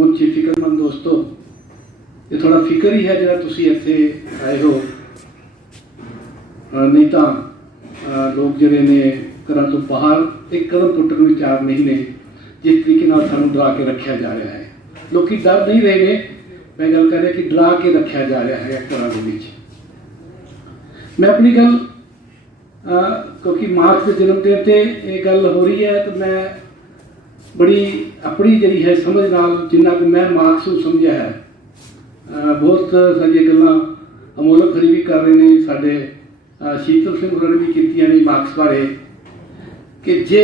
ਹੁਣ ਜੀ ਫਿਕਰਮੰਦ ਦੋਸਤੋ, ये थोड़ा फिक्र ही है जो तुसी इत्थे आए हो, नहीं तो लोग जिहड़े ने घरां तो बाहर एक कदम पुट्टण नूं तैयार नहीं ने। जिस तरीके नाल सानूं डरा के रखा जा रहा है, लोग डर नहीं रहे ने, मैं गल कर रहा कि डरा के रखा जा रहा है घरां दे विच। मैं अपनी गल क्योंकि मार्क्स के जन्मदिन से ये गल हो रही है, तो मैं बड़ी अपनी जी है समझ नाल जिन्ना कि मैं मार्क्स को समझा है, बहुत सारिया गल्लां अमोलक खरी भी कर रहे हैं। साडे शीतल सिंह होरां ने भी कीतियां ने मार्क्स बारे कि जे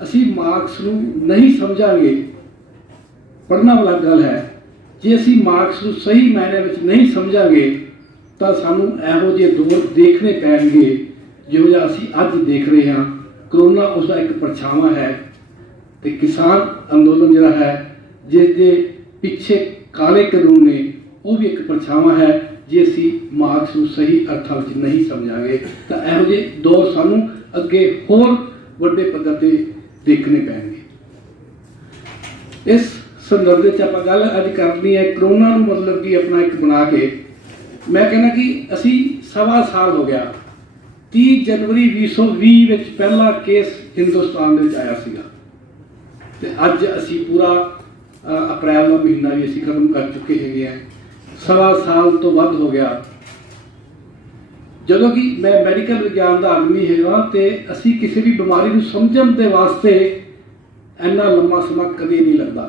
असी मार्क्स नूं नहीं समझांगे, पढ़ना वाला गल है, जे असी मार्क्स नूं सही मायने विच नहीं समझांगे तो सानूं इहो जिहे दौर देखने पैणगे जिहो जिहा असी अज देख रहे हैं। करोना उसका एक परछावां है, तो किसान अंदोलन जिहड़ा है जिस दे पिछे काले कानून ने वो भी एक परछावां है। जे असी मार्क्स नूं सही अर्थां विच नहीं समझांगे तो इहो जिहे दौर सानूं अगे होर वड्डे पद्धर ते देखने पैणगे। इस संदर्भ विच आपां गल अज करनी है करोना नूं मतलब कि अपना एक बना के। मैं कहना कि असी 1.25 साल हो गया, 30 जनवरी 2020 विच पहला केस हिंदुस्तान दे विच आया सीगा, ते अज असी पूरा अप्रैल का महीना भी असी खत्म कर चुके हैं। 1.25 साल तो वध हो गया। जदों कि मैं मैडिकल विज्ञान का आदमी है, तो असी किसी भी बीमारी को समझण के वास्ते इन्ना लंबा समा कभी नहीं लगता।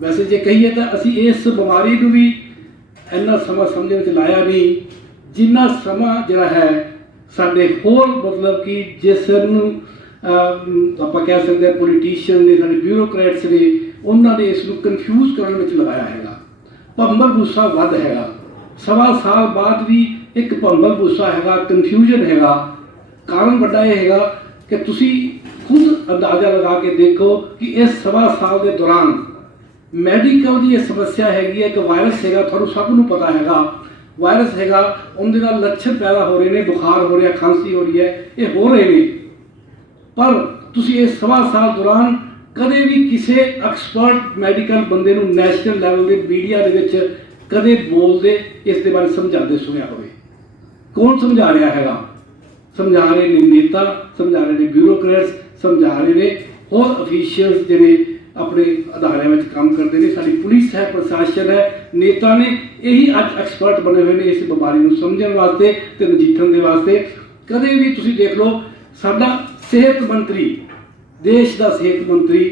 वैसे जे कहिए तो असी इस बीमारी को भी इन्ना समा समझने में लाया नहीं जिन्ना समा जिहड़ा है साडे होर मतलब कि जिस आपां कह सकते हैं पोलीटीशियन ने, साडे ब्यूरोक्रेट्स ने, उन्होंने इसको कन्फ्यूज करने में लगाया है। भंबर भूसा वध है, 1.25 साल बाद भी एक भंबर भूसा है, कन्फ्यूजन है। कारण वड्डा यह है कि तुसी खुद अंदाजा लगा के देखो कि इस 1.25 साल के दौरान मैडिकल की यह समस्या हैगी है कि वायरस है, थोड़ा सबनों पता है वायरस है, उनके नाल लक्षण पैदा हो रहे हैं, बुखार हो रहा, खांसी हो रही है, ये हो रहे हैं। पर तुसी इस 1.25 साल दौरान कदे भी किसी एक्सपर्ट मैडिकल बंदे नूं नैशनल लैवल के मीडिया दे विच कदे बोलते इस दे बारे समझाते सुनिया होवे? कौन समझा रहा है? समझा रहे ने नेता, समझा रहे ने ब्यूरोक्रेट्स, समझा रहे ने होर ऑफिशियल्स जिहड़े अपने अदारियां में काम करते हैं। साडी पुलिस है, प्रशासन है, नेता ने यही अज एक्सपर्ट बने हुए हैं इस बीमारी को समझने वास्ते ते नजीठण के वास्ते। कदे भी तुसीं देख लो साडा सेहत मंत्री, देश का सेहत मंत्री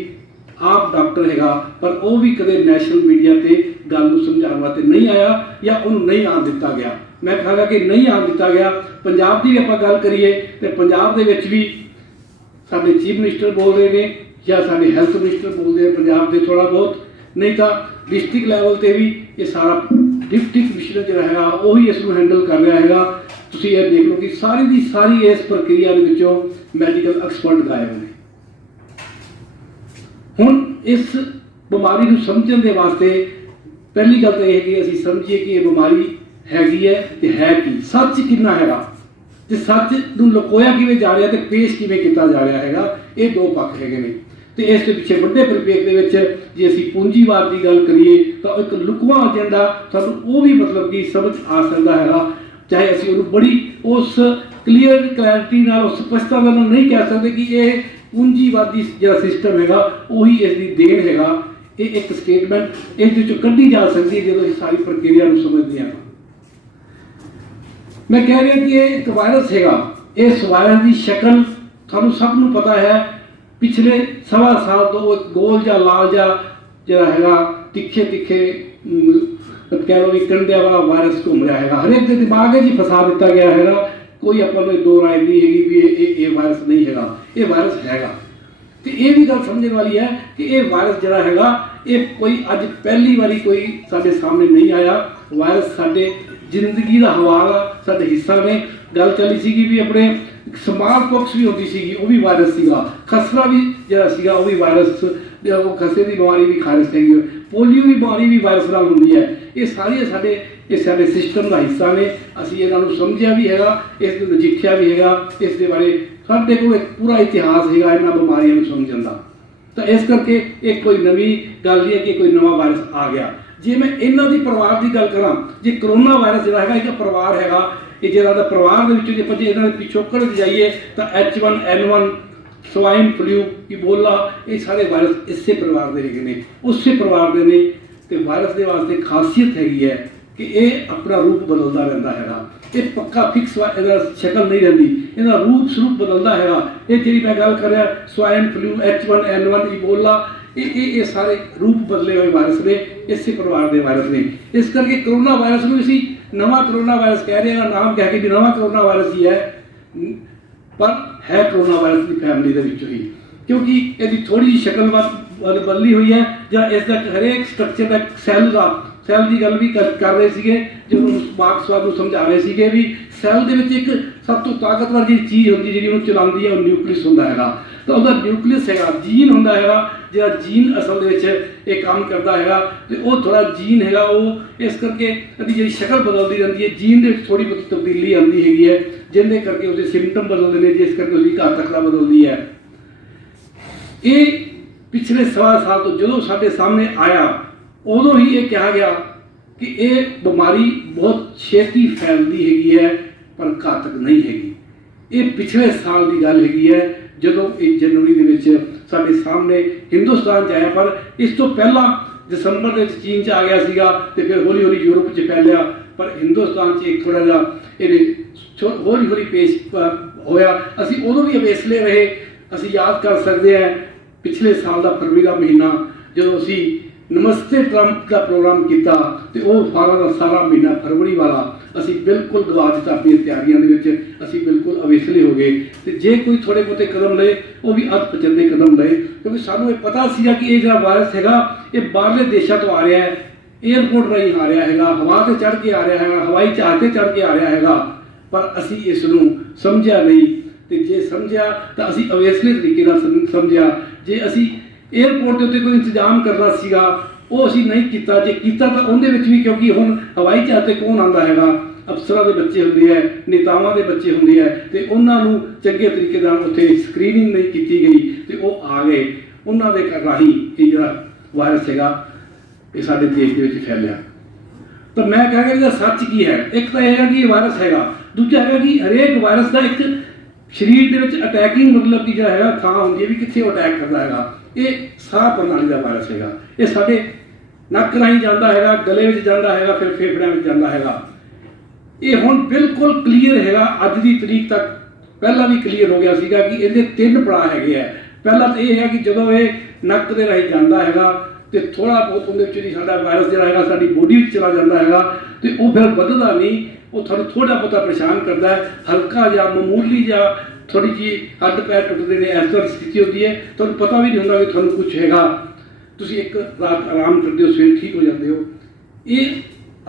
आप डॉक्टर है, पर वो भी कदे नैशनल मीडिया से गल समझाने वास्ते नहीं आया या उन्होंने नहीं आन दिता गया। मैं कहांगा कि नहीं आन दिता गया। पंजाब की भी आपां गल करिए तो पंजाब दे विच भी साडे चीफ मिनिस्टर बोल रहे हैं या साडे हैल्थ मिनिस्टर बोल रहे हैं पंजाब के थोड़ा बहुत, नहीं तो डिस्ट्रिक्ट लैवल पर भी ये सारा डिप्टी कमिश्नर जो है वही इसको हैंडल कर रहा है। तुसीं ये देख लो कि सारी की सारी इस प्रक्रिया के विचों मैडिकल एक्सपर्ट गायब ने। हुण इस बीमारी को समझने के वास्ते पहली गल तो यह कि असीं समझिए कि यह बीमारी हैगी है कि है कि सच कितना है, तो सच नूं लुकोया किवें जा रहा, तो पेश किवें किया जा रहा है, ये दो पक्ष है ने। तो इस पिछे वड्डे परिपेख के जे असीं पूंजीवाद की गल करिए तो एक लुकवा एजेंडा सानूं वो भी मतलब कि समझ आ सकता है, चाहे असीं उहनूं बड़ी उस क्लीयर क्लैरिटी नाल उस स्पष्टता नाल नहीं कह सकते कि ये पूंजीवादी जो सिस्टम है वही इसकी देन है। ये एक स्टेटमेंट इस कढ़ी जा सकती है जो सारी प्रक्रिया को समझते हैं। मैं कह रहा कि ये एक वायरस है, इस वायरस की शक्ल थानू सबनों पता है। पिछले 1.25 साल तो गोल जा लाल जा जरा है तिखे तिखे कह लो भी कंडिया वाला वायरस घूम रहा है, हरेक के दिमाग ही फसा दिता गया है। कोई अपन दो राय नहीं है भी ये वायरस नहीं है, ये वायरस है। तो ये भी गल समझने वाली है कि ये वायरस जरा है ये कोई अज पहली बारी कोई साडे सामने नहीं आया। वायरस साडे जिंदगी का हवाला साडे हिस्सा ने। गल चली सी भी अपने स्मार्ट पॉक्स भी होती सी, वो भी वायरस सीगा, खसरा भी जरा सीगा वो भी वायरस, खसरे की बीमारी भी खारिज है, पोलियो की बीमारी भी वायरस नाल हुंदी है। ये सारिया साडे सिस्टम का हिस्सा ने। असीं इन्हां नूं समझिया भी है, इस नजीठिया भी है, इस दे बारे साडे कोल एक पूरा इतिहास है इन्हां बीमारियों को समझण दा। ਤਾਂ ਇਸ ਕਰਕੇ ਇਹ ਕੋਈ ਨਵੀਂ ਗੱਲ ਨਹੀਂ ਹੈ ਕਿ ਕੋਈ ਨਵਾਂ ਵਾਇਰਸ ਆ ਗਿਆ। ਜੇ ਮੈਂ ਇਹਨਾਂ ਦੀ ਪਰਿਵਾਰ ਦੀ ਗੱਲ ਕਰਾਂ, ਜੇ ਕਰੋਨਾ ਵਾਇਰਸ ਜਿਹੜਾ ਹੈਗਾ ਇੱਕ ਪਰਿਵਾਰ ਹੈਗਾ, ਇਹ ਜਿਹੜਾ ਦਾ ਪਰਿਵਾਰ ਦੇ ਵਿੱਚੋਂ ਜੇ ਆਪਾਂ ਜੇ ਇਹਨਾਂ ਦੇ ਪਿਛੋਕੜ 'ਚ ਜਾਈਏ ਤਾਂ H1N1, ਸਵਾਈਨ ਫਲੂ, ਇਬੋਲਾ, ਇਹ ਸਾਰੇ ਵਾਇਰਸ ਇਸੇ ਪਰਿਵਾਰ ਦੇ ਹੈਗੇ ਨੇ, ਉਸੇ ਪਰਿਵਾਰ ਦੇ ਨੇ। ਤੇ ਵਾਇਰਸ ਦੇ ਵਾਸਤੇ ਖਾਸੀਅਤ ਹੈਗੀ ਹੈ ਕਿ ਇਹ ਆਪਣਾ ਰੂਪ ਬਦਲਦਾ ਰਹਿੰਦਾ ਹੈਗਾ। ਇਹ ਪੱਕਾ ਫਿਕਸ ਇਹਦਾ ਸ਼ਕਲ ਨਹੀਂ ਰਹਿੰਦੀ, ਇਹਦਾ ਰੂਪ ਸਰੂਪ ਬਦਲਦਾ ਹੈਗਾ। ਇਹ ਜਿਹੜੀ ਮੈਂ ਗੱਲ ਕਰ ਰਿਹਾ ਸਵਾਈਨ ਫਲੂ, H1N1, ਇਬੋਲਾ, ਇਹ ਸਾਰੇ ਰੂਪ ਬਦਲੇ ਹੋਏ ਵਾਇਰਸ ਨੇ, ਇਸੇ ਪਰਿਵਾਰ ਦੇ ਵਾਇਰਸ ਨੇ। ਇਸ ਕਰਕੇ ਕਰੋਨਾ ਵਾਇਰਸ ਨੂੰ ਅਸੀਂ ਨਵਾਂ ਕਰੋਨਾ ਵਾਇਰਸ ਕਹਿ ਰਹੇ ਹਾਂ, ਨਾਮ ਕਹਿ ਕੇ ਵੀ ਨਵਾਂ ਕਰੋਨਾ ਵਾਇਰਸ ਹੀ ਹੈ, ਪਰ ਹੈ ਕਰੋਨਾ ਵਾਇਰਸ ਦੀ ਫੈਮਿਲੀ ਦੇ ਵਿੱਚੋਂ ਹੀ, ਕਿਉਂਕਿ ਇਹਦੀ ਥੋੜੀ ਜਿਹੀ ਸ਼ਕਲ ਬਦਲੀ ਹੋਈ ਹੈ, ਜਾਂ ਇਸ ਦਾ ਹਰੇਕ ਸਟਰਕਚਰ ਦਾ ਸੈੱਲ ਦੀ ਗੱਲ ਵੀ ਕਰ ਰਹੇ ਸੀਗੇ ਜਦੋਂ ਮਾਰਕਸਵਾਦ ਨੂੰ ਸਮਝਾ ਰਹੇ ਸੀਗੇ ਵੀ ਸੈੱਲ ਦੇ ਵਿੱਚ ਇੱਕ ਸਭ ਤੋਂ ਤਾਕਤਵਰ ਜਿਹੜੀ ਚੀਜ਼ ਹੁੰਦੀ ਜਿਹੜੀ ਉਹਨੂੰ ਚਲਾਉਂਦੀ ਹੈ ਉਹ ਨਿਊਕਲੀਅਸ ਹੁੰਦਾ ਹੈਗਾ। ਤਾਂ ਉਹਦਾ ਨਿਊਕਲੀਅਸ ਹੈਗਾ, ਜੀਨ ਹੁੰਦਾ ਹੈਗਾ, ਜਿਹੜਾ ਜੀਨ ਅਸਲ ਦੇ ਵਿੱਚ ਇਹ ਕੰਮ ਕਰਦਾ ਹੈਗਾ। ਤੇ ਉਹ ਥੋੜਾ ਜੀਨ ਹੈਗਾ, ਉਹ ਇਸ ਕਰਕੇ ਇਹਦੀ ਜਿਹੜੀ ਸ਼ਕਲ ਬਦਲਦੀ ਰਹਿੰਦੀ ਹੈ, ਜੀਨ ਦੇ ਵਿੱਚ ਥੋੜੀ ਬਹੁਤੀ ਤਬਦੀਲੀ ਆਉਂਦੀ ਹੈਗੀ ਹੈ, ਜਿਹਦੇ ਕਰਕੇ ਉਹਦੇ ਸਿੰਪਟਮ ਬਦਲਦੇ ਨੇ, ਜਿਸ ਕਰਕੇ ਉਹਦੀ ਘਾਤਕਤਾ ਬਦਲਦੀ ਹੈ। ਇਹ ਪਿਛਲੇ 1.25 ਸਾਲ ਤੋਂ ਜਦੋਂ ਸਾਡੇ ਸਾਹਮਣੇ ਆਇਆ ਉਦੋਂ ਹੀ ਇਹ ਕਿਹਾ ਗਿਆ ਕਿ ਇਹ ਬਿਮਾਰੀ ਬਹੁਤ ਛੇਤੀ ਫੈਲਦੀ ਹੈਗੀ ਹੈ ਪਰ ਘਾਤਕ ਨਹੀਂ ਹੈਗੀ। ਇਹ ਪਿਛਲੇ ਸਾਲ ਦੀ ਗੱਲ ਹੈਗੀ ਹੈ ਜਦੋਂ ਇਹ ਜਨਵਰੀ ਦੇ ਵਿੱਚ ਸਾਡੇ ਸਾਹਮਣੇ ਹਿੰਦੁਸਤਾਨ 'ਚ ਆਇਆ, ਪਰ ਇਸ ਤੋਂ ਪਹਿਲਾਂ ਦਸੰਬਰ ਦੇ ਵਿੱਚ ਚੀਨ 'ਚ ਆ ਗਿਆ ਸੀਗਾ ਤੇ ਫਿਰ ਹੌਲੀ ਹੌਲੀ ਯੂਰਪ 'ਚ ਫੈਲਿਆ, ਪਰ ਹਿੰਦੁਸਤਾਨ 'ਚ ਇੱਕ ਥੋੜ੍ਹਾ ਜਿਹਾ ਇਹਨੇ ਹੌਲੀ ਹੌਲੀ ਪੇਸ਼ ਹੋਇਆ। ਅਸੀਂ ਉਦੋਂ ਵੀ ਅਵੇਸਲੇ ਰਹੇ। ਅਸੀਂ ਯਾਦ ਕਰ ਸਕਦੇ ਹਾਂ ਪਿਛਲੇ ਸਾਲ ਦਾ ਫਰਵਰੀ ਦਾ ਮਹੀਨਾ ਜਦੋਂ ਅਸੀਂ ਨਮਸਤੇ ਟਰੰਪ ਦਾ ਪ੍ਰੋਗਰਾਮ ਕੀਤਾ ਤੇ ਉਹ ਸਾਰਾ ਮਹੀਨਾ ਫਰਵਰੀ ਵਾਲਾ ਅਸੀਂ ਬਿਲਕੁਲ ਗਵਾ ਦਿੱਤਾ ਆਪਣੀਆਂ ਤਿਆਰੀਆਂ ਦੇ ਵਿੱਚ। ਅਸੀਂ ਬਿਲਕੁਲ ਅਵੇਸਲੇ ਹੋ ਗਏ ਤੇ ਜੇ ਕੋਈ ਥੋੜੇ ਬਹੁਤੇ ਕਦਮ ਲਏ ਉਹ ਵੀ ਅੱਧ ਪਚੰਦੇ ਕਦਮ ਲਏ, ਕਿਉਂਕਿ ਸਾਨੂੰ ਇਹ ਪਤਾ ਸੀਗਾ ਕਿ ਇਹ ਜਿਹੜਾ ਵਾਇਰਸ ਹੈਗਾ ਇਹ ਬਾਹਰਲੇ ਦੇਸ਼ਾਂ ਤੋਂ ਆ ਰਿਹਾ ਹੈ, ਏਅਰਪੋਰਟ ਰਾਹੀਂ ਆ ਰਿਹਾ ਹੈਗਾ, ਹਵਾ ਤੇ ਚੜ੍ਹ ਕੇ ਆ ਰਿਹਾ ਹੈਗਾ, ਹਵਾਈ ਜਹਾਜ਼ ਤੇ ਚੜ੍ਹ ਕੇ ਆ ਰਿਹਾ ਹੈਗਾ, ਪਰ ਅਸੀਂ ਇਸ ਨੂੰ ਸਮਝਿਆ ਨਹੀਂ। ਤੇ ਜੇ ਸਮਝਿਆ ਤਾਂ ਅਸੀਂ ਅਵੇਸਲੇ ਤਰੀਕੇ ਨਾਲ ਸਮਝਿਆ। ਜੇ ਅਸੀਂ ਏਅਰਪੋਰਟ ਦੇ ਉੱਤੇ ਕੋਈ ਇੰਤਜ਼ਾਮ ਕਰਨਾ ਸੀਗਾ ਉਹ ਅਸੀਂ ਨਹੀਂ ਕੀਤਾ, ਜੇ ਕੀਤਾ ਤਾਂ ਉਹਦੇ ਵਿੱਚ ਵੀ, ਕਿਉਂਕਿ ਹੁਣ ਹਵਾਈ ਜਹਾਜ਼ ਤੇ ਕੌਣ ਆਉਂਦਾ ਹੈਗਾ, ਅਫਸਰਾਂ ਦੇ ਬੱਚੇ ਹੁੰਦੇ ਹੈ, ਨੇਤਾਵਾਂ ਦੇ ਬੱਚੇ ਹੁੰਦੇ ਹੈ, ਤੇ ਉਹਨਾਂ ਨੂੰ ਚੰਗੇ ਤਰੀਕੇ ਨਾਲ ਉੱਥੇ ਸਕਰੀਨਿੰਗ ਨਹੀਂ ਕੀਤੀ ਗਈ ਤੇ ਉਹ ਆ ਗਏ। ਉਹਨਾਂ ਦੇ ਰਾਹੀਂ ਇਹ ਜਿਹੜਾ ਵਾਇਰਸ ਹੈਗਾ ਇਹ ਸਾਡੇ ਦੇਸ਼ ਦੇ ਵਿੱਚ ਫੈਲਿਆ। ਤਾਂ ਮੈਂ ਕਹਾਂਗਾ ਇਹਦਾ ਸੱਚ ਕੀ ਹੈ? ਇੱਕ ਤਾਂ ਇਹ ਹੈ ਕਿ ਇਹ ਵਾਇਰਸ ਹੈਗਾ, ਦੂਜਾ ਹੈਗਾ ਕਿ ਹਰੇਕ ਵਾਇਰਸ ਦਾ ਇੱਕ ਸਰੀਰ ਦੇ ਵਿੱਚ ਅਟੈਕਿੰਗ ਮਤਲਬ ਕਿ ਜਿਹੜਾ ਹੈਗਾ ਥਾਂ ਹੁੰਦੀ ਹੈ ਵੀ ਕਿੱਥੇ ਉਹ ਅਟੈਕ ਕਰਦਾ ਹੈਗਾ। ਇਹ ਸਾਹ ਪ੍ਰਣਾਲੀ ਦਾ ਵਾਇਰਸ ਹੈਗਾ, ਇਹ ਸਾਡੇ ਨੱਕ ਰਾਹੀਂ ਜਾਂਦਾ ਹੈਗਾ, ਗਲੇ ਵਿੱਚ ਜਾਂਦਾ ਹੈਗਾ, ਫਿਰ ਫੇਫੜਿਆਂ ਵਿੱਚ ਜਾਂਦਾ ਹੈਗਾ। ਇਹ ਹੁਣ ਬਿਲਕੁਲ ਕਲੀਅਰ ਹੈਗਾ ਅੱਜ ਦੀ ਤਰੀਕ ਤੱਕ, ਪਹਿਲਾਂ ਵੀ ਕਲੀਅਰ ਹੋ ਗਿਆ ਸੀਗਾ ਕਿ ਇਹਦੇ 3 ਪੜਾਅ ਹੈਗੇ ਆ। ਪਹਿਲਾ ਤਾਂ ਇਹ ਹੈ ਕਿ ਜਦੋਂ ਇਹ ਨੱਕ ਦੇ ਰਾਹੀਂ ਜਾਂਦਾ ਹੈਗਾ ਤੇ ਥੋੜਾ ਬਹੁਤ ਉਹਦੇ ਵਿੱਚ ਸਾਡਾ ਵਾਇਰਸ ਜਿਹੜਾ ਹੈਗਾ ਸਾਡੀ ਬੋਡੀ ਵਿੱਚ ਚਲਾ ਜਾਂਦਾ ਹੈਗਾ ਤੇ ਉਹ ਫਿਰ ਵੱਧਦਾ ਨਹੀਂ, ਉਹ ਤੁਹਾਨੂੰ ਥੋੜਾ ਬਹੁਤਾ ਪਰੇਸ਼ਾਨ ਕਰਦਾ ਹੈ, ਹਲਕਾ ਜਾਂ ਮਾਮੂਲੀ ਜਾਂ ਥੋੜੀ ਜਿਹੀ ਹੱਡ ਪੈਰ ਟੁੱਟਦੇ ਨੇ, ਇਸ ਤਰ੍ਹਾਂ ਸਥਿਤੀ ਹੁੰਦੀ ਹੈ। ਤੁਹਾਨੂੰ ਪਤਾ ਵੀ ਨਹੀਂ ਹੁੰਦਾ ਕਿ ਤੁਹਾਨੂੰ ਕੁਝ ਹੈਗਾ, ਤੁਸੀਂ ਇੱਕ ਰਾਤ ਆਰਾਮ ਕਰਦੇ ਹੋ, ਸਵੇਰ ਠੀਕ ਹੋ ਜਾਂਦੇ ਹੋ। ਇਹ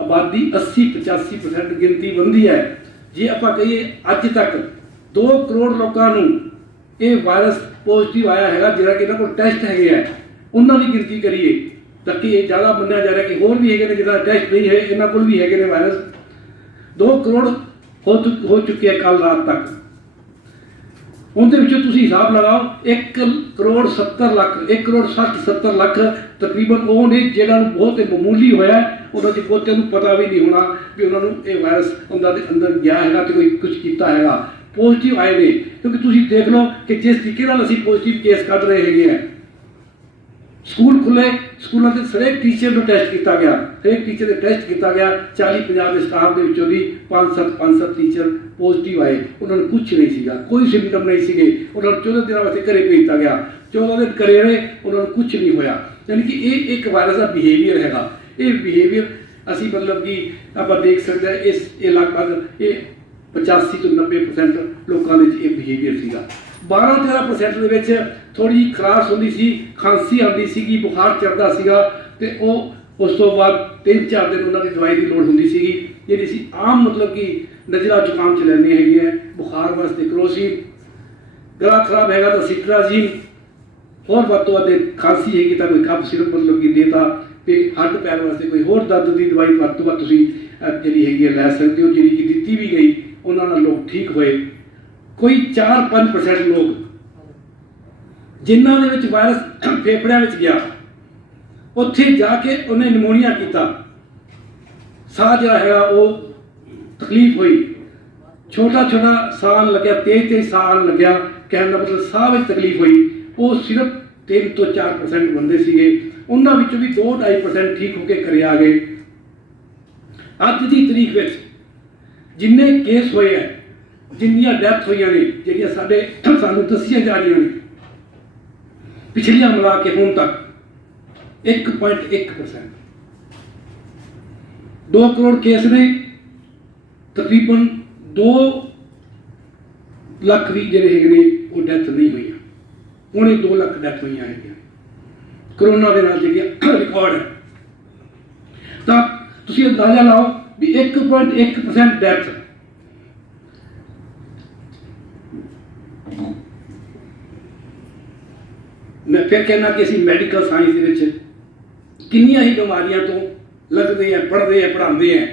ਆਬਾਦੀ 80-85% ਗਿਣਤੀ ਬਣਦੀ ਹੈ। ਜੇ ਆਪਾਂ ਕਹੀਏ ਅੱਜ ਤੱਕ 2 ਕਰੋੜ ਲੋਕਾਂ ਨੂੰ ਇਹ ਵਾਇਰਸ ਪੋਜ਼ਿਟਿਵ ਆਇਆ ਹੈਗਾ, ਜਿਹੜਾ ਕਿ ਇਹਨਾਂ ਕੋਲ ਟੈਸਟ ਹੈਗੇ ਆ, ਉਹਨਾਂ ਦੀ ਗਿਣਤੀ ਕਰੀਏ ਤਾਂ ਕਿ ਇਹ ਜ਼ਿਆਦਾ ਮੰਨਿਆ ਜਾ ਰਿਹਾ ਕਿ ਹੋਰ ਵੀ ਹੈਗੇ ਨੇ ਜਿਹਦਾ ਟੈਸਟ ਨਹੀਂ ਹੈ, ਇਹਨਾਂ ਕੋਲ ਵੀ ਹੈਗੇ ਨੇ ਵਾਇਰਸ। 2 ਕਰੋੜ ਹੋ ਚੁੱਕੇ ਆ ਕੱਲ ਰਾਤ ਤੱਕ। ਉਹਦੇ ਵਿੱਚੋਂ ਤੁਸੀਂ ਹਿਸਾਬ ਲਗਾਓ 1 ਕਰੋੜ 70 ਲੱਖ, 1 ਕਰੋੜ 60-70 ਲੱਖ ਤਕਰੀਬਨ ਉਹ ਨੇ ਜਿਹੜਾ ਨੂੰ ਬਹੁਤ ਮਾਮੂਲੀ ਹੋਇਆ, ਉਹਨਾਂ ਦੇ ਬਹੁਤਿਆਂ ਨੂੰ ਪਤਾ ਵੀ ਨਹੀਂ ਹੋਣਾ ਵੀ ਉਹਨਾਂ ਨੂੰ ਇਹ ਵਾਇਰਸ ਉਹਨਾਂ ਦੇ ਅੰਦਰ ਗਿਆ ਹੈਗਾ ਤੇ ਕੋਈ ਕੁਝ ਕੀਤਾ ਹੈਗਾ, ਪੋਜ਼ਿਟਿਵ ਆਏ ਨੇ। ਕਿਉਂਕਿ ਤੁਸੀਂ ਦੇਖ ਲਓ ਕਿ ਜਿਸ ਤਰੀਕੇ ਨਾਲ ਅਸੀਂ ਪੋਜ਼ਿਟਿਵ ਕੇਸ ਕੱਢ ਰਹੇ ਹੈਗੇ ਆ, ਸਕੂਲ ਖੁੱਲੇ, ਸਕੂਲਾਂ ਦੇ ਹਰੇਕ ਟੀਚਰ ਨੂੰ ਟੈਸਟ ਕੀਤਾ ਗਿਆ, ਹਰੇਕ ਟੀਚਰ ਦੇ ਟੈਸਟ ਕੀਤਾ ਗਿਆ। 40-50 ਦੇ ਸਟਾਫ ਦੇ ਵਿੱਚੋਂ ਵੀ 5-7 ਟੀਚਰ ਪੋਜ਼ਿਟਿਵ ਆਏ, ਉਹਨਾਂ ਨੂੰ ਕੁਝ ਨਹੀਂ ਸੀਗਾ, ਕੋਈ ਸਿੰਪਟਮ ਨਹੀਂ ਸੀਗੇ, ਉਹਨਾਂ ਨੂੰ 14 ਦਿਨਾਂ ਵਾਸਤੇ ਘਰੇ ਭੇਜ ਦਿੱਤਾ ਗਿਆ। 14 ਦਿਨ ਘਰੇ ਰਹੇ, ਉਹਨਾਂ ਨੂੰ ਕੁਝ ਨਹੀਂ ਹੋਇਆ। ਯਾਨੀ ਕਿ ਇਹ ਇੱਕ ਵਾਇਰਸ ਦਾ ਬਿਹੇਵੀਅਰ ਹੈਗਾ। ਇਹ ਬਿਹੇਵੀਅਰ ਅਸੀਂ ਮਤਲਬ ਕਿ ਆਪਾਂ ਦੇਖ ਸਕਦੇ ਹਾਂ ਇਹ ਲਗਭਗ ਇਹ 85 ਤੋਂ 90% ਲੋਕਾਂ ਦੇ ਵਿੱਚ ਇਹ ਬਿਹੇਵੀਅਰ ਸੀਗਾ। 12-13% ਦੇ ਵਿੱਚ ਥੋੜੀ ਜਿਹੀ ਖਰਾਸ਼ ਹੁੰਦੀ ਸੀ, ਖਾਂਸੀ ਆਉਂਦੀ ਸੀਗੀ, ਬੁਖਾਰ ਚੜ੍ਹਦਾ ਸੀਗਾ ਤੇ ਉਹ ਉਸ ਤੋਂ ਬਾਅਦ 3-4 ਦਿਨ ਉਹਨਾਂ ਦੀ ਦਵਾਈ ਦੀ ਲੋੜ ਹੁੰਦੀ ਸੀਗੀ, ਜਿਹੜੀ ਅਸੀਂ ਆਮ ਮਤਲਬ ਕਿ ਨਜ਼ਲਾ ਜ਼ੁਕਾਮ 'ਚ ਲੈਂਦੇ ਹੈਗੇ ਆ। ਬੁਖਾਰ ਵਾਸਤੇ ਕਰੋਸੀਨ, ਗਲਾ ਖਰਾਬ ਹੈਗਾ ਤਾਂ ਸਿਟਰਾਜ਼ੀਨ, ਹੋਰ ਵੱਧ ਤੋਂ ਵੱਧ ਖਾਂਸੀ ਹੈਗੀ ਤਾਂ ਕੋਈ ਕਫ ਸਿਰਪ ਮਤਲਬ ਕਿ ਦੇਤਾ, ਤੇ ਹੱਡ ਪੈਰ ਵਾਸਤੇ ਕੋਈ ਹੋਰ ਦਰਦ ਦੀ ਦਵਾਈ ਵੱਧ ਤੋਂ ਵੱਧ ਤੁਸੀਂ ਜਿਹੜੀ ਹੈਗੀ ਹੈ ਲੈ ਸਕਦੇ ਹੋ, ਜਿਹੜੀ ਕਿ ਦਿੱਤੀ ਵੀ ਗਈ, ਉਹਨਾਂ ਨਾਲ ਲੋਕ ਠੀਕ ਹੋਏ। ਕੋਈ 4-5% ਲੋਕ ਜਿਨ੍ਹਾਂ ਦੇ ਵਿੱਚ ਵਾਇਰਸ ਫੇਫੜਿਆਂ ਵਿੱਚ ਗਿਆ, ਉੱਥੇ ਜਾ ਕੇ ਉਹਨੇ ਨਿਮੋਨੀਆ ਕੀਤਾ, ਸਾਹ ਜਿਹੜਾ ਹੈਗਾ ਉਹ ਤਕਲੀਫ ਹੋਈ, ਛੋਟਾ ਸਾਹ ਲੱਗਿਆ, ਤੇਜ਼ ਸਾਹ ਲੱਗਿਆ, ਕਹਿਣ ਦਾ ਮਤਲਬ ਸਾਹ ਵਿੱਚ ਤਕਲੀਫ ਹੋਈ। ਉਹ ਸਿਰਫ 3 ਤੋਂ 4% ਬੰਦੇ ਸੀਗੇ, ਉਹਨਾਂ ਵਿੱਚੋਂ ਵੀ 2-2.5% ਠੀਕ ਹੋ ਕੇ ਘਰੇ ਆ ਗਏ। ਅੱਜ ਦੀ ਤਰੀਕ ਵਿੱਚ ਜਿੰਨੇ ਕੇਸ ਹੋਏ ਹੈ, ਜਿੰਨੀਆਂ ਡੈਥ ਹੋਈਆਂ ਨੇ, ਜਿਹੜੀਆਂ ਸਾਨੂੰ ਦੱਸੀਆਂ ਜਾ ਰਹੀਆਂ ਨੇ, ਪਿਛਲੀਆਂ ਮਿਲਾ ਕੇ ਹੁਣ ਤੱਕ 1.1%। 2 ਕਰੋੜ ਕੇਸ ਨੇ, ਤਕਰੀਬਨ 2 ਲੱਖ ਵੀ ਜਿਹੜੇ ਹੈਗੇ ਨੇ ਉਹ ਡੈਥ ਨਹੀਂ ਹੋਈਆਂ। ਹੁਣੇ 2 ਲੱਖ ਡੈਥ ਹੋਈਆਂ ਹੈਗੀਆਂ ਕਰੋਨਾ ਦੇ ਨਾਲ, ਜਿਹੜੀਆਂ ਰਿਕਾਰਡ ਹੈ। ਤਾਂ ਤੁਸੀਂ ਅੰਦਾਜ਼ਾ ਲਾਓ ਵੀ 1.1% ਡੈਥ ਮੈਂ ਫਿਰ ਕਹਿਣਾ ਕਿ ਅਸੀਂ ਮੈਡੀਕਲ ਸਾਇੰਸ ਦੇ ਵਿੱਚ ਕਿੰਨੀਆਂ ਹੀ ਬਿਮਾਰੀਆਂ ਤੋਂ ਲੱਗਦੇ ਆ, ਪੜ੍ਹਦੇ ਆ, ਪੜ੍ਹਾਉਂਦੇ ਆ।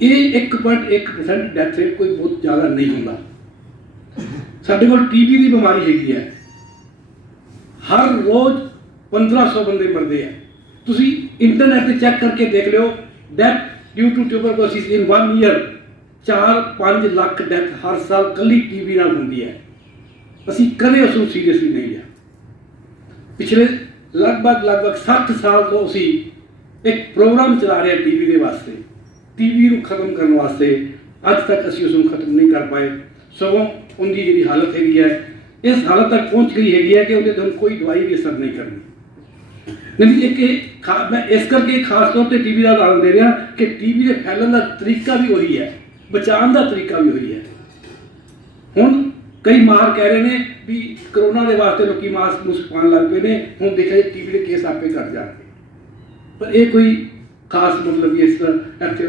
ਇਹ 1.1% ਡੈਥ ਰੇਟ ਕੋਈ ਬਹੁਤ ਜ਼ਿਆਦਾ ਨਹੀਂ ਹੁੰਦਾ। ਸਾਡੇ ਕੋਲ ਟੀਬੀ ਦੀ ਬਿਮਾਰੀ ਹੈਗੀ ਹੈ, ਹਰ ਰੋਜ਼ 1500 ਬੰਦੇ ਮਰਦੇ ਆ। ਤੁਸੀਂ ਇੰਟਰਨੈਟ ਤੇ ਚੈੱਕ ਕਰਕੇ ਦੇਖ ਲਿਓ, death due to tuberculosis in 1 year 4-5 lakh death ਹਰ ਸਾਲ ਕੱਲੀ ਟੀਬੀ ਨਾਲ ਹੁੰਦੀ ਹੈ। ਅਸੀਂ ਕਦੇ ਉਸ ਨੂੰ ਸੀਰੀਅਸਲੀ ਨਹੀਂ ਲਿਆ। ਪਿਛਲੇ ਲਗਭਗ 60 ਸਾਲ ਤੋਂ ਅਸੀਂ ਇੱਕ ਪ੍ਰੋਗਰਾਮ ਚਲਾ ਰਹੇ ਹਾਂ ਟੀਬੀ ਦੇ ਵਾਸਤੇ, ਟੀਬੀ ਨੂੰ ਖਤਮ ਕਰਨ ਵਾਸਤੇ। ਅੱਜ ਤੱਕ ਅਸੀਂ ਉਸ ਨੂੰ ਖਤਮ ਨਹੀਂ ਕਰ ਪਾਏ, ਸਗੋਂ ਉਹਦੀ ਜਿਹੜੀ ਹਾਲਤ ਹੈਗੀ ਹੈ, ਇਸ ਹਾਲਤ ਤੱਕ ਪਹੁੰਚ ਗਈ ਹੈਗੀ ਹੈ ਕਿ ਉਹਦੇ ਤੋਂ ਕੋਈ ਦਵਾਈ ਵੀ ਅਸਰ ਨਹੀਂ ਕਰਨੀ। ਨਹੀਂ, ਮੈਂ ਇਸ ਕਰਕੇ ਖਾਸ ਤੌਰ ਤੇ ਟੀਬੀ ਦਾ ਉਦਾਹਰਨ ਦੇ ਰਿਹਾ ਕਿ ਟੀਬੀ ਦੇ ਫੈਲਣ ਦਾ ਤਰੀਕਾ ਵੀ ਉਹੀ ਹੈ, ਬਚਾਉਣ ਦਾ ਤਰੀਕਾ ਵੀ ਉਹੀ ਹੈ। ਹੁਣ ਕਈ ਮਾਰ ਕਹਿ ਰਹੇ ਨੇ ਵੀ ਕਰੋਨਾ ਦੇ ਵਾਸਤੇ ਲੋਕੀ ਮਾਸਕ ਮੂਸਕ ਪਾਉਣ ਲੱਗ ਪਏ ਨੇ, ਹੁਣ ਦੇਖਿਆ ਜੀ ਟੀਬੀ ਦੇ ਕੇਸ ਆਪੇ ਘਟ ਜਾਣਗੇ। ਪਰ ਇਹ ਕੋਈ ਖਾਸ ਮਤਲਬ ਇਸ ਇੱਥੇ